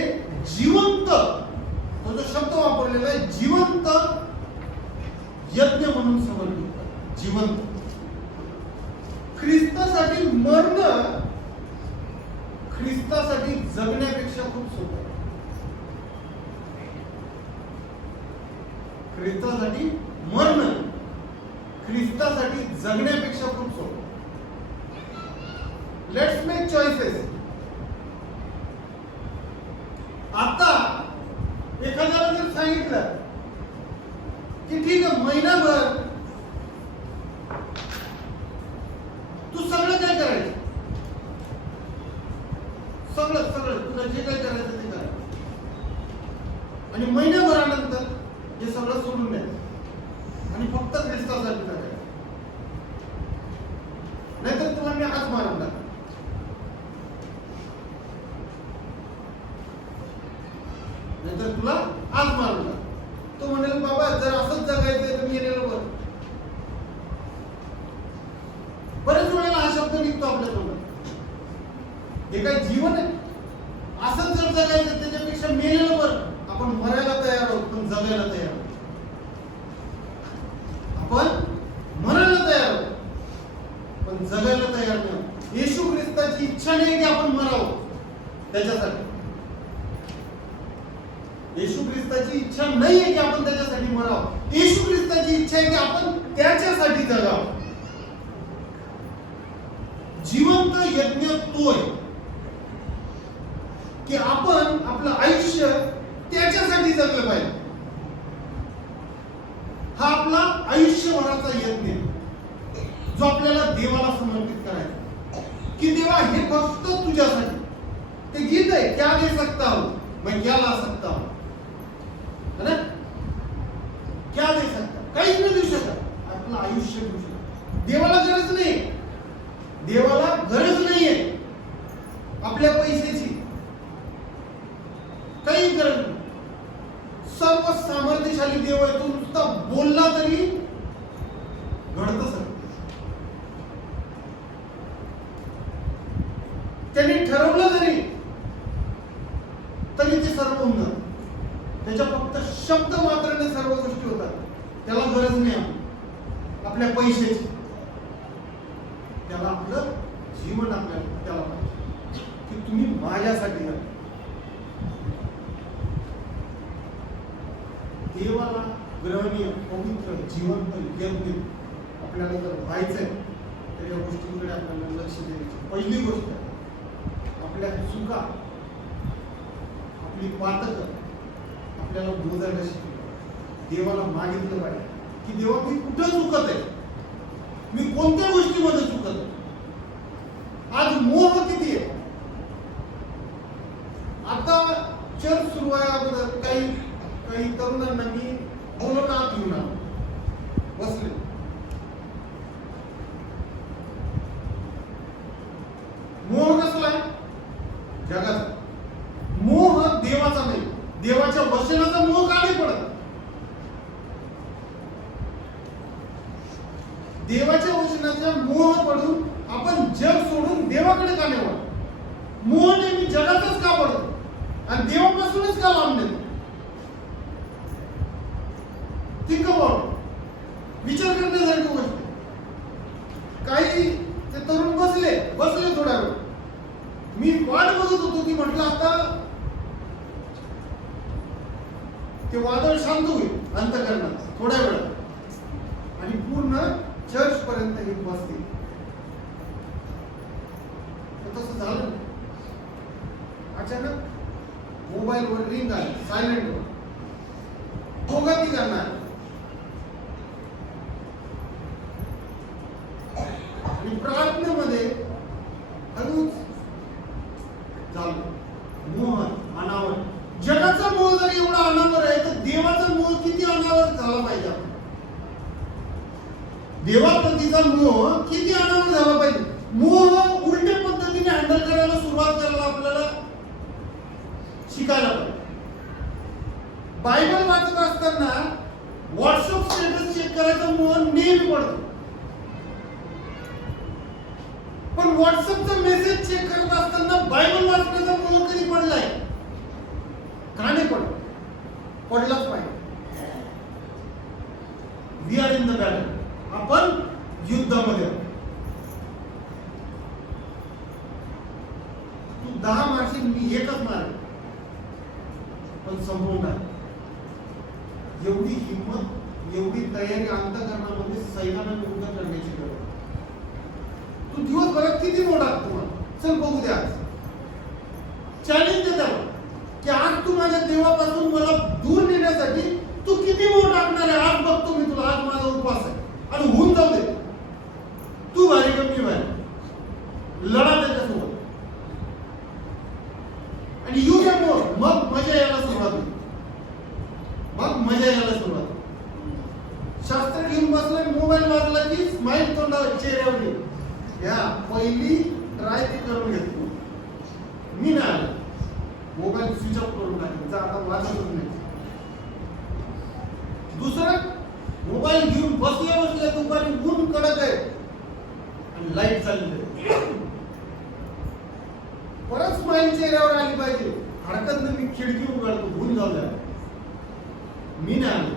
जिवंत, तो जो शब्द वापरलेला आहे जिवंत यज्ञ म्हणून समर्पित. जिवंत. ख्रिस्तासाठी मरणं ख्रिस्तासाठी जगण्यापेक्षा खूप सोपं आहे. ख्रिस्तासाठी मरणं ख्रिस्तासाठी जगण्यापेक्षा खूप सोपं. Let's make choices. आता एखाद्याला जर सांगितलं की ठीक आहे महिनाभर तू सगळं काय करायचं, सगळं तुला जे काय करायचं ते करायचं, आणि महिन्याभरानंतर हे सगळं सोडून द्यायचं आणि फक्त ख्रिस्तासाठी करायचं, नाहीतर तुला मी आज मारून टाक. नाहीतर तुला आज मारून टाक. तो म्हणेल बाबा जर असंच जगायचंय तर मेलेलं बरं. बरेच वेळेला हा शब्द निघतो आपल्या तोंडात. हे काय जीवन आहे? असंच जर जगायचं त्याच्यापेक्षा मेलेलं बरं. आपण मरायला तयार आहोत पण जगायला तयार आहोत. आपण मरायला तयार आहोत पण जगायला तयार नाही. येशू ख्रिस्ताची इच्छा नाही की आपण मरावं त्याच्यासाठी. येशू ख्रिस्ताची इच्छा नाहीये की आपण त्याच्यासाठी मरावं. येशू ख्रिस्ताची इच्छा आहे की आपण त्याच्यासाठी जगावं. जिवंत यज्ञ तो आहे की आपण आपलं आयुष्य त्याच्यासाठी जगलं पाहिजे. हा आपला आयुष्यभराचा यज्ञ जो आपल्याला देवाला समर्पित करायचा की देवा हे फक्त तुझ्यासाठी. ते गीत आहे, क्या दे सकता हूं मैं क्या ला सकता हूं, है ना? क्या दे सकता, काहीच नाही देऊ शकत. आपलं आयुष्य देऊ शकत. देवाला गरज नाही. देवाला गरज नाहीये आपल्या पैशाची, काही गरज नाही. सर्व सामर्थ्यशाली देव आहे. तो नुसता बोलला तरी घडतं सगळं. त्यांनी ठरवलं तरी ते सर्व होऊन जातं. त्याच्या फक्त शब्द मात्राने सर्व गोष्टी होतात. त्याला गरज नाही आपल्या पैशाची. त्याला आपलं जीवन आपल्याला त्याला पाहिजे की तुम्ही माझ्यासाठी जा. देवाला ग्रहणीय पवित्र जिवंत यज्ञ आपल्याला जर व्हायचंय तर या गोष्टींकडे आपल्याला लक्ष द्यायचं. पहिली गोष्ट आपल्या चुका, आपली पातक आपल्याला मोजायला शिकवलं. देवाला मागितलं पाहिजे की देवा मी कुठं चुकत आहे, मी कोणत्या गोष्टीमध्ये चुकत आहे. आज मोह किती आहे. आता चर्च सुरू आहे अगोदर काही तरुणांना मी बोलवून आत घेऊन आलो. बसले. मोह कसला आहे? जगाचा मोह, देवाचा नाही. देवाच्या वचनाचा मोह का नाही पडत? देवाच्या वचनाचा मोह पडून आपण जग सोडून देवाकडे का नाही वळत? मोह नेहमी जगातच का पडतो आणि देवापासूनच का लांब नेतो? Think about. विचार करण्यासारखी गोष्ट. काही ते तरुण बसले थोड्या वेळ. मी वाट बघत होतो की म्हटलं आता ते वादळ शांत होईल अंतःकरणात थोड्या वेळात आणि पूर्ण चर्च पर्यंत हे बसतील. तसं झालं. अचानक मोबाईलवर रिंग आली, सायलेंट वर. दोघं ती करणार आणि प्रार्थनेमध्ये हळूच झालं. मोह अनावर. जगाचा मोह जर एवढा अनावर आहे तर देवाचा मोह किती अनावर झाला पाहिजे. देवाप्रतीचा मोह किती अनावर झाला पाहिजे. मोह उलट्या पद्धतीने हँडल करायला सुरुवात करायला आपल्याला शिकायला पाहिजे. बायबल वाचत असताना व्हॉट्सअप स्टेटस चेक करायचा मोह नेहमी पडतो. पण व्हॉट्सअपचा मेसेज चेक करत असताना बायबल वाचण्याचा मोह कधी पडलाय का? नाही पडलाच पाहिजे. We are in the battle. आपण युद्धामध्ये. तू 10 मारशील, मी एकच मारेल पण संपवून टाक. एवढी हिंमत, एवढी तयारी अंतःकरणामध्ये सैन्याला विरुद्ध करण्याची गरज. तू दिवसभरात किती मोठा तुम्हाला चल बघू द्या. चॅलेंज देतात की आज तू माझ्या देवापासून मला दूर नेण्यासाठी तू किती मोठा टाकणार आहे. आज बघतो मी तुला. आज माझा उपवास आहे आणि होऊन जाऊ दे. तू भारी कमी भारी लढा त्याच्यासोबत आणि यू द्या मोर. मग मजा यायला सुरुवात होईल. शास्त्र घेऊन बसलाय, मोबाईल वाजला की स्माईल तोंडावर, चेहऱ्यावर येईल. या पहिली ट्राय ती करून घेतली. मी नाही आलो. मोबाईल स्विच ऑफ करून टाकला. आता वाजत मोबाईल घेऊन बसल्या दुपारी ऊन कडक आहे आणि लाईट चालली आहे. परत स्माईल चेहऱ्यावर आली पाहिजे. हरकत नाही, मी खिडकी उघडतो, ऊन जाऊ द्या. मी नाही आलो.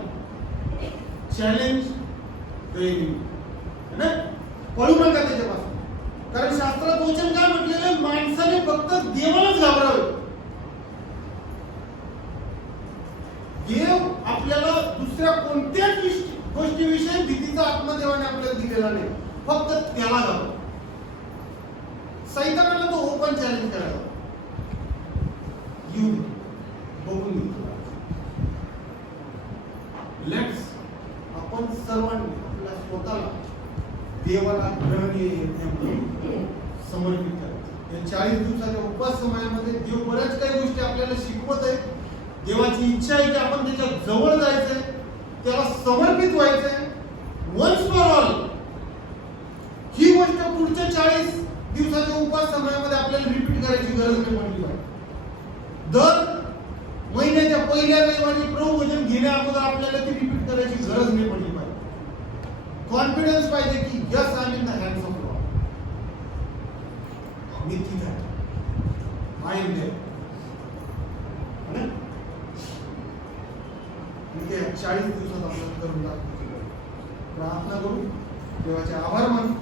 चॅलेंज ना, पळू नका त्याच्यापासून. कारण शास्त्रात वचन काय म्हटलेलं, माणसाने फक्त देवालाच घाबरावे. देव आपल्याला दुसऱ्या कोणत्याच गोष्टीविषयी भीतीचा आत्मा देवाने आपल्याला दिलेला नाही, फक्त त्याला घाबरा. सैतानाला तो ओपन चॅलेंज करायला येऊ बघून घेतो. लेट्स आपण सर्वांनी आपल्या स्वतःला देवाला ग्रहणीय यज्ञामध्ये समर्पित करायचं. या 40 दिवसाच्या उपवास समयामध्ये देव बऱ्याच काही गोष्टी आपल्याला शिकवत आहे. देवाची इच्छा आहे की आपण त्याच्या जवळ जायचंय, त्याला समर्पित व्हायचंय वन्स फॉर ऑल. ही गोष्ट पुढच्या 40 दिवसाच्या उपवास समयामध्ये आपल्याला रिपीट करायची गरज नाही पडली पाहिजे. दर महिन्याच्या पहिल्या रविवारी प्रभू वचन घेण्या अगोदर आपल्याला ती रिपीट करायची गरज नाही पडली पाहिजे. कॉन्फिडन्स पाहिजे की yes I am in the hands of God. मी तिथे आहे, आय एम देअर. मी ते 40 दिवसात आपल्याला करून दाखवतो. प्रार्थना करू, देवाचे आभार मानू.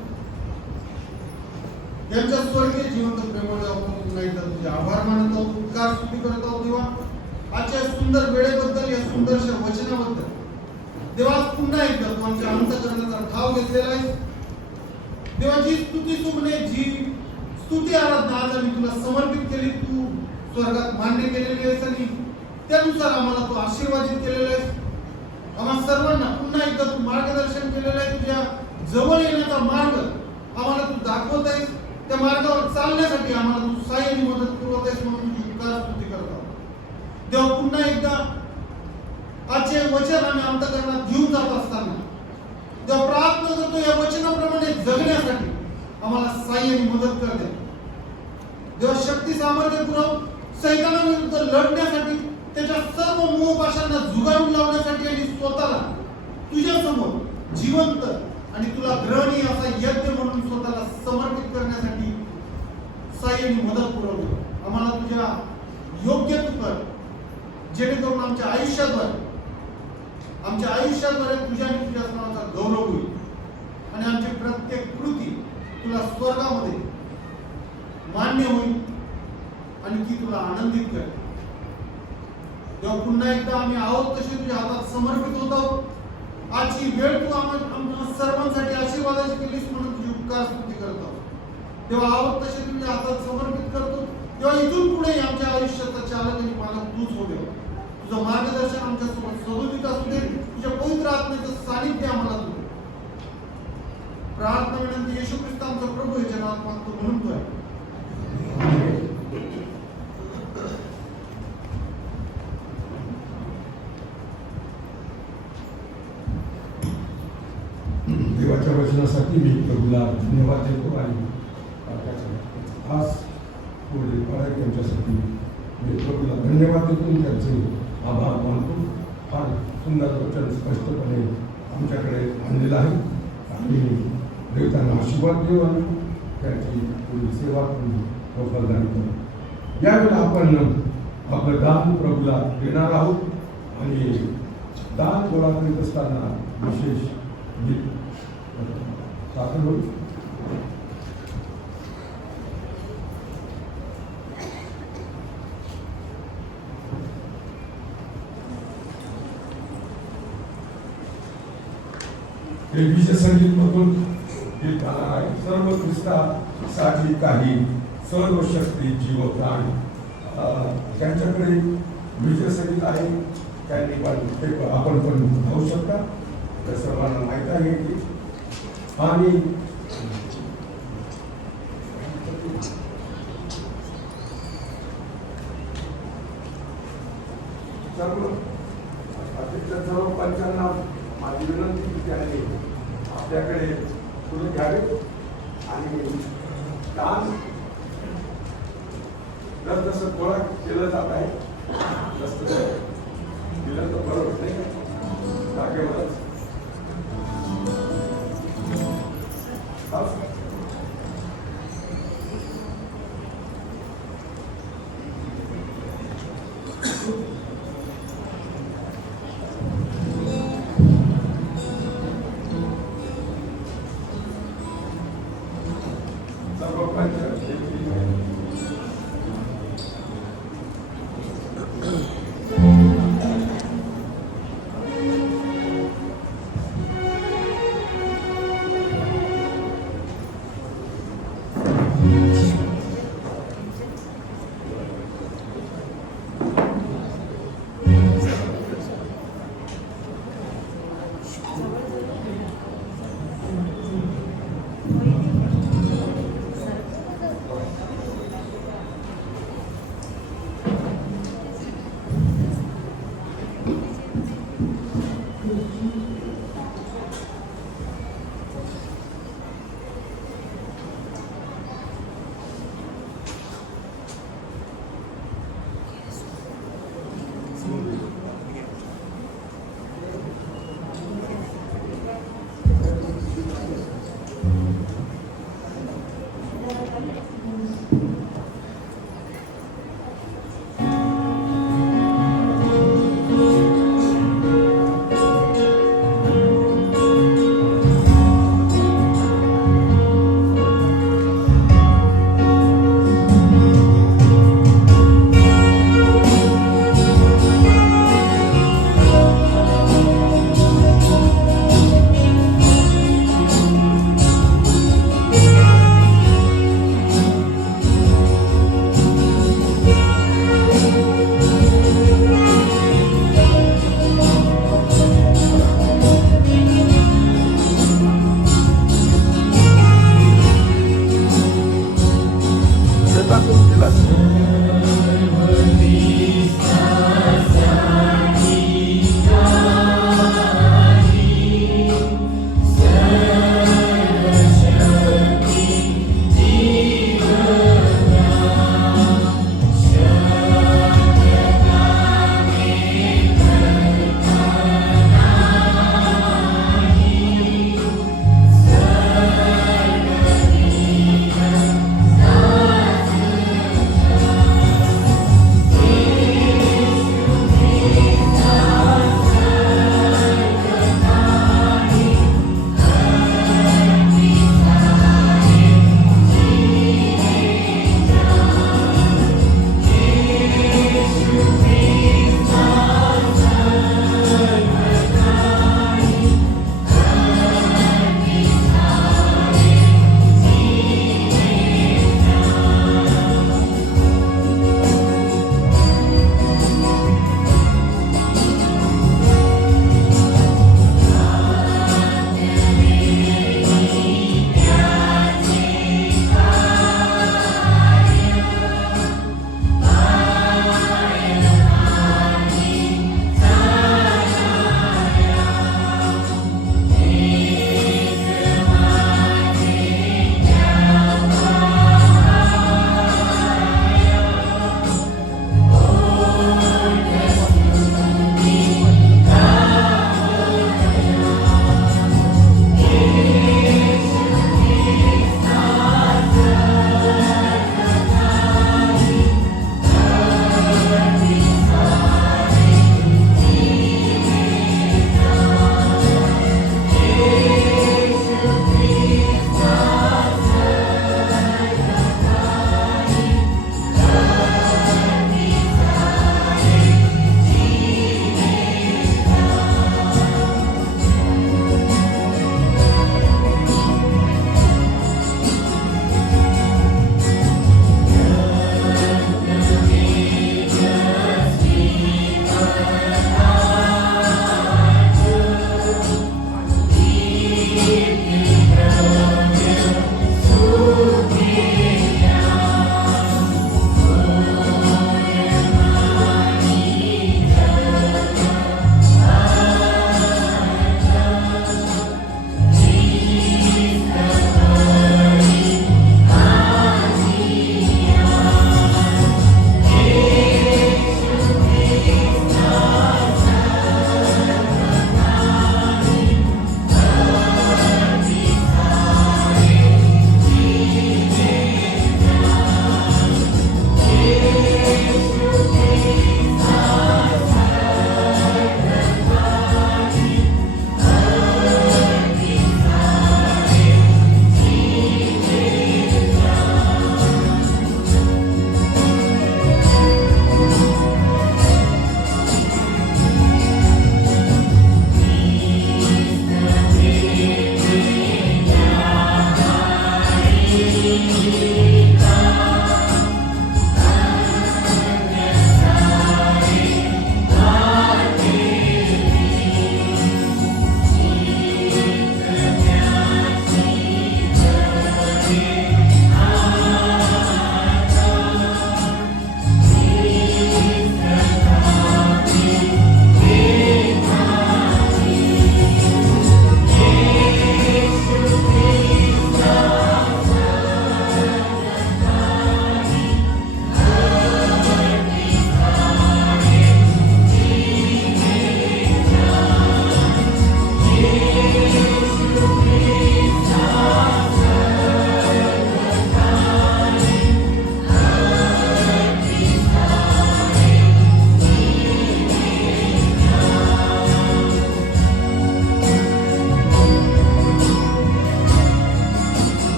यांच्या स्वर्गीय जिवंत प्रेमळ आपण पुन्हा एकदा तुझे आभार मानत आहोत, उपकार स्तुती करत आहोत देवा. आजच्या सुंदर वेळेबद्दल, या सुंदरशा वचनाबद्दल देवा पुन्हा एकदा तू आमच्या अंतःकरणाचा ठाव घेतलेला आहे. देवाची स्तुती सुमने, जी स्तुती आराधना आज आम्ही तुला समर्पित केली, तू स्वर्गात मान्य केलेली आहेस आणि त्यानुसार आम्हाला तू आशीर्वादित केलेला आहेस. आम्हा सर्वांना पुन्हा एकदा तू मार्गदर्शन केलेलं आहे. तुझ्या जवळ येण्याचा मार्ग आम्हाला तू दाखवत आहेस. त्या मार्गावर चालण्यासाठी आम्हाला तू सहाय्य मदत पुरवत आहेस, म्हणून तुझी उपकार स्तुती करत आहोत. देवा पुन्हा एकदा आजचे वचन आम्ही अंतःकरणात घेऊन जात असताना देवा प्रार्थना करतो, या वचनाप्रमाणे जगण्यासाठी आम्हाला सहाय्य आणि मदत कर दे. देवा शक्ती सामर्थ्य पुरव, सैतानाविरुद्ध लढण्यासाठी, त्याच्या सर्व मोहपाशांना झुगारून लावण्यासाठी आणि स्वतःला तुझ्या समोर जिवंत आणि तुला ग्रहणीय असा यज्ञ म्हणून स्वतःला समर्पित करण्यासाठी सहाय्य आणि मदत पुरवते. आम्हाला तुझ्या योग्य तू कर, जेणेकरून आमच्या आयुष्याद्वारे तुझ्या आणि तुझ्या नावाचा गौरव होईल आणि आमची प्रत्येक कृती तुला स्वर्गामध्ये मान्य होईल आणि ती तुला आनंदित करेल. तेव्हा पुन्हा एकदा आम्ही आहोत तशी तुझ्या हातात समर्पित होत आहोत. आजची वेळ तू आम्हाला सर्वांसाठी आशीर्वादाची केलीस, म्हणून तुझी उपकार स्तुती करत आहोत. तेव्हा आहोत तशी तुझ्या हातात समर्पित करतो. तेव्हा इथून पुढे आमच्या आयुष्याचा चालक आणि पालक तूच हो देवा. तुझं मार्गदर्शन आमच्यासोबत सदोदित असू दे. तुझ्या पवित्र आत्म्याचं सानिध्य आम्हाला तू दे. प्रार्थना विनंती येशू ख्रिस्त आमचा प्रभू याच्या नावात मागतो, म्हणून तू आहे. देवाच्या वचनासाठी मी प्रभूला धन्यवाद देतो आणि आज पुढे त्यांच्यासाठी मी प्रभूला धन्यवाद देतो, त्यांचे आभार मानतो. फार सुंदर वचन स्पष्टपणे आमच्याकडे आणलेलं आहे आणि देव त्यांना आशीर्वाद देऊ आणि त्यांची पुढील सेवा करून प्रोफलदान करू. यावेळेला आपण आपलं दान प्रभूला देणार आहोत आणि दान गोळा करीत असताना विशेष सादर होईल. हे विजय संगीत मधून गीत गाणार आहे. सर्व ख्रिस्तासाठी काही, सर्व शक्ती जीव प्राण. त्यांच्याकडे विजय संगीत आहे, त्यांनी पण आपण पण पाहू शकता. त्या सर्वांना माहीत आहे की आणि सर्व पंचांना माझी विनंती की त्यांनी आपल्याकडे फुलं घ्यावे आणि दान जसं गोळा केलं जात आहे तसं दिलं तर बरोबर नाही का? जागेवरच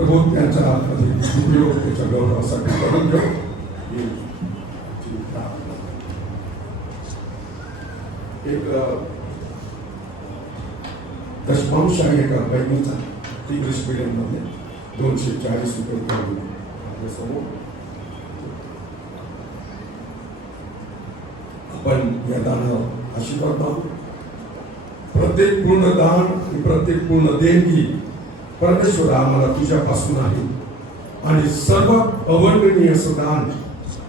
प्रभू त्यांचा उपयोग त्याच्या गौरवासाठी करून घेऊ. एक दशमांश आहे एका बहिणीचा इंग्लिश मीडियम मध्ये 240 रुपये आपल्यासमोर. आपण या दानावर आशीर्वाद मागू. प्रत्येक पूर्ण दान आणि प्रत्येक पूर्ण देणगी परमेश्वर आम्हाला तुझ्यापासून आहे आणि सर्वात अवर्णनीय असं दान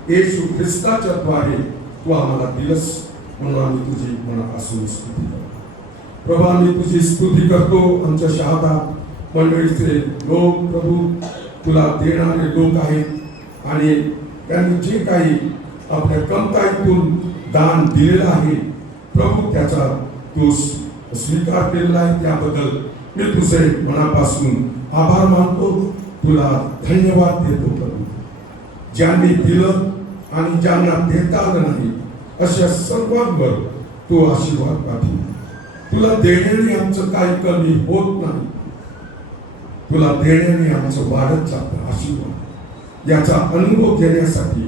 येशू ख्रिस्ताच्या द्वारे तू आम्हाला दिलंस म्हणून आम्ही तुझी मनापासून स्तुती करतो. प्रभू आम्ही तुझी स्तुती करतो. आमच्या शहादा मंडळीचे लोक प्रभू तुला देणारे लोक आहेत आणि त्यांनी जे काही आपल्या कमताईतून दान दिलेलं आहे प्रभू त्याचा तू स्वीकार केलेला आहे. त्याबद्दल मी तुझे मनापासून आभार मानतो. तुला धन्यवाद देतो प्रभू. ज्यांनी दिलं आणि ज्यांना देता आलं नाही अशा सर्वांवर तू आशीर्वाद पाठव. तुला देण्याने आमचं काही कमी होत नाही. तुला देण्याने आमचं वाढत जातं आशीर्वाद. याचा अनुभव घेण्यासाठी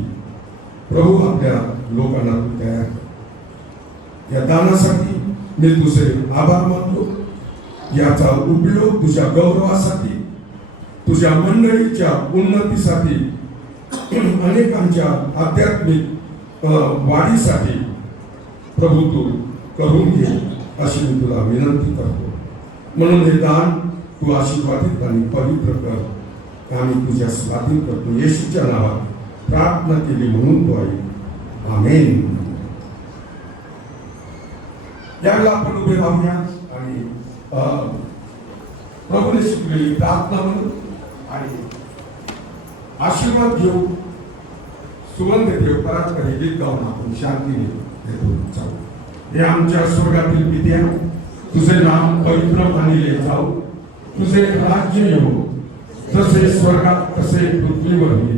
प्रभू आपल्या लोकांना तू तयार कर. या दानासाठी मी तुझे आभार मानतो. याचा उपयोग तुझ्या गौरवासाठी तुझ्या मंडळीच्या उन्नतीसाठी अनेकांच्या आध्यात्मिक वाढीसाठी प्रभू तू करून घे अशी मी तुला विनंती करतो. म्हणून हे दान तू आशीर्वादित आणि पवित्र कर. आम्ही तुझ्या स्वाधीन करतो. येशूच्या नावात प्रार्थना केली म्हणून तो आहे. आमेन. यावेळेला आपण उभे राहूया आणि प्रभूने शिकलेली प्रार्थना म्हणून आणि आशीर्वाद घेऊ. सुगंध देव परात्पर हे गीत गाऊन आपण शांतीने जाऊ. हे आमच्या स्वर्गातील पित्या तुझे नाम पवित्र मानले जाऊ. तुझे राज्य येऊ जसे स्वर्गात तसे पृथ्वीवरही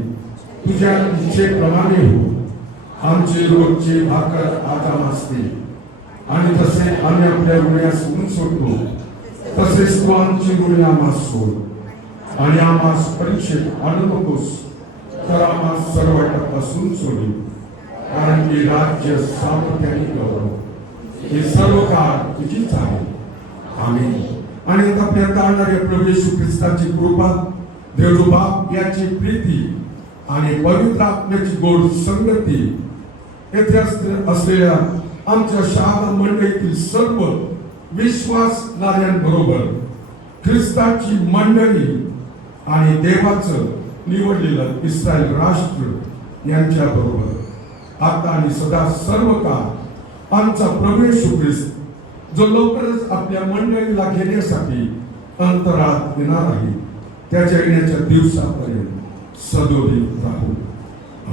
तुझ्या इच्छेप्रमाणे हो. आमचे रोजचे भाकर आज आम्हास दे आणि जसे आम्ही आपल्या गुन्ह्यास ऊन सोडतो तसेच तू आमची गुन्हे आम्हास सोड आणि आम्हास परीक्षेत आणू नकोस तर आम्हास सर्व वाईटापासून सोडू. कारण की राज्य सामर्थ्याने गौरव हे सर्व काळ तुझीच आहे. आमेन. आणि आता आपल्या तारणाऱ्या प्रभू येशू ख्रिस्ताची कृपा देव बाप याची प्रीती आणि पवित्र आत्म्याची गोड संगती येथे असलेल्या आमच्या शहादा मंडळीतील सर्व विश्वासणाऱ्यांबरोबर ख्रिस्ताची मंडळी आणि देवाचं निवडलेलं इस्रायल राष्ट्र यांच्या बरोबर आता आणि सदा सर्व काळ आमचा प्रभू येशू ख्रिस्त जो लवकरच आपल्या मंडळीला घेण्यासाठी अंतरात येणार आहे त्याच्या येण्याच्या दिवसापर्यंत सदोदित राहू.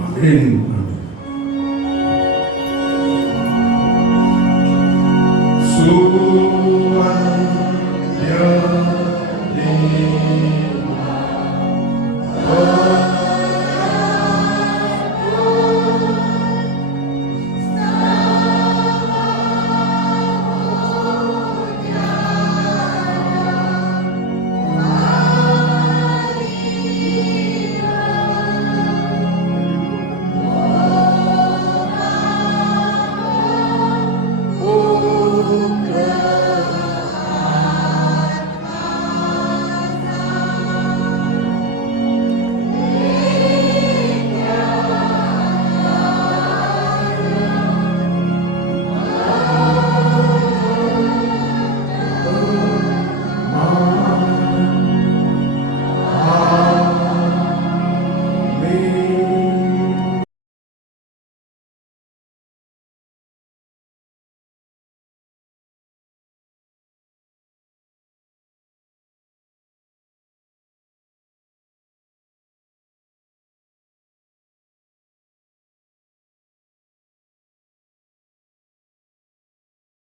आमेन. आमेन.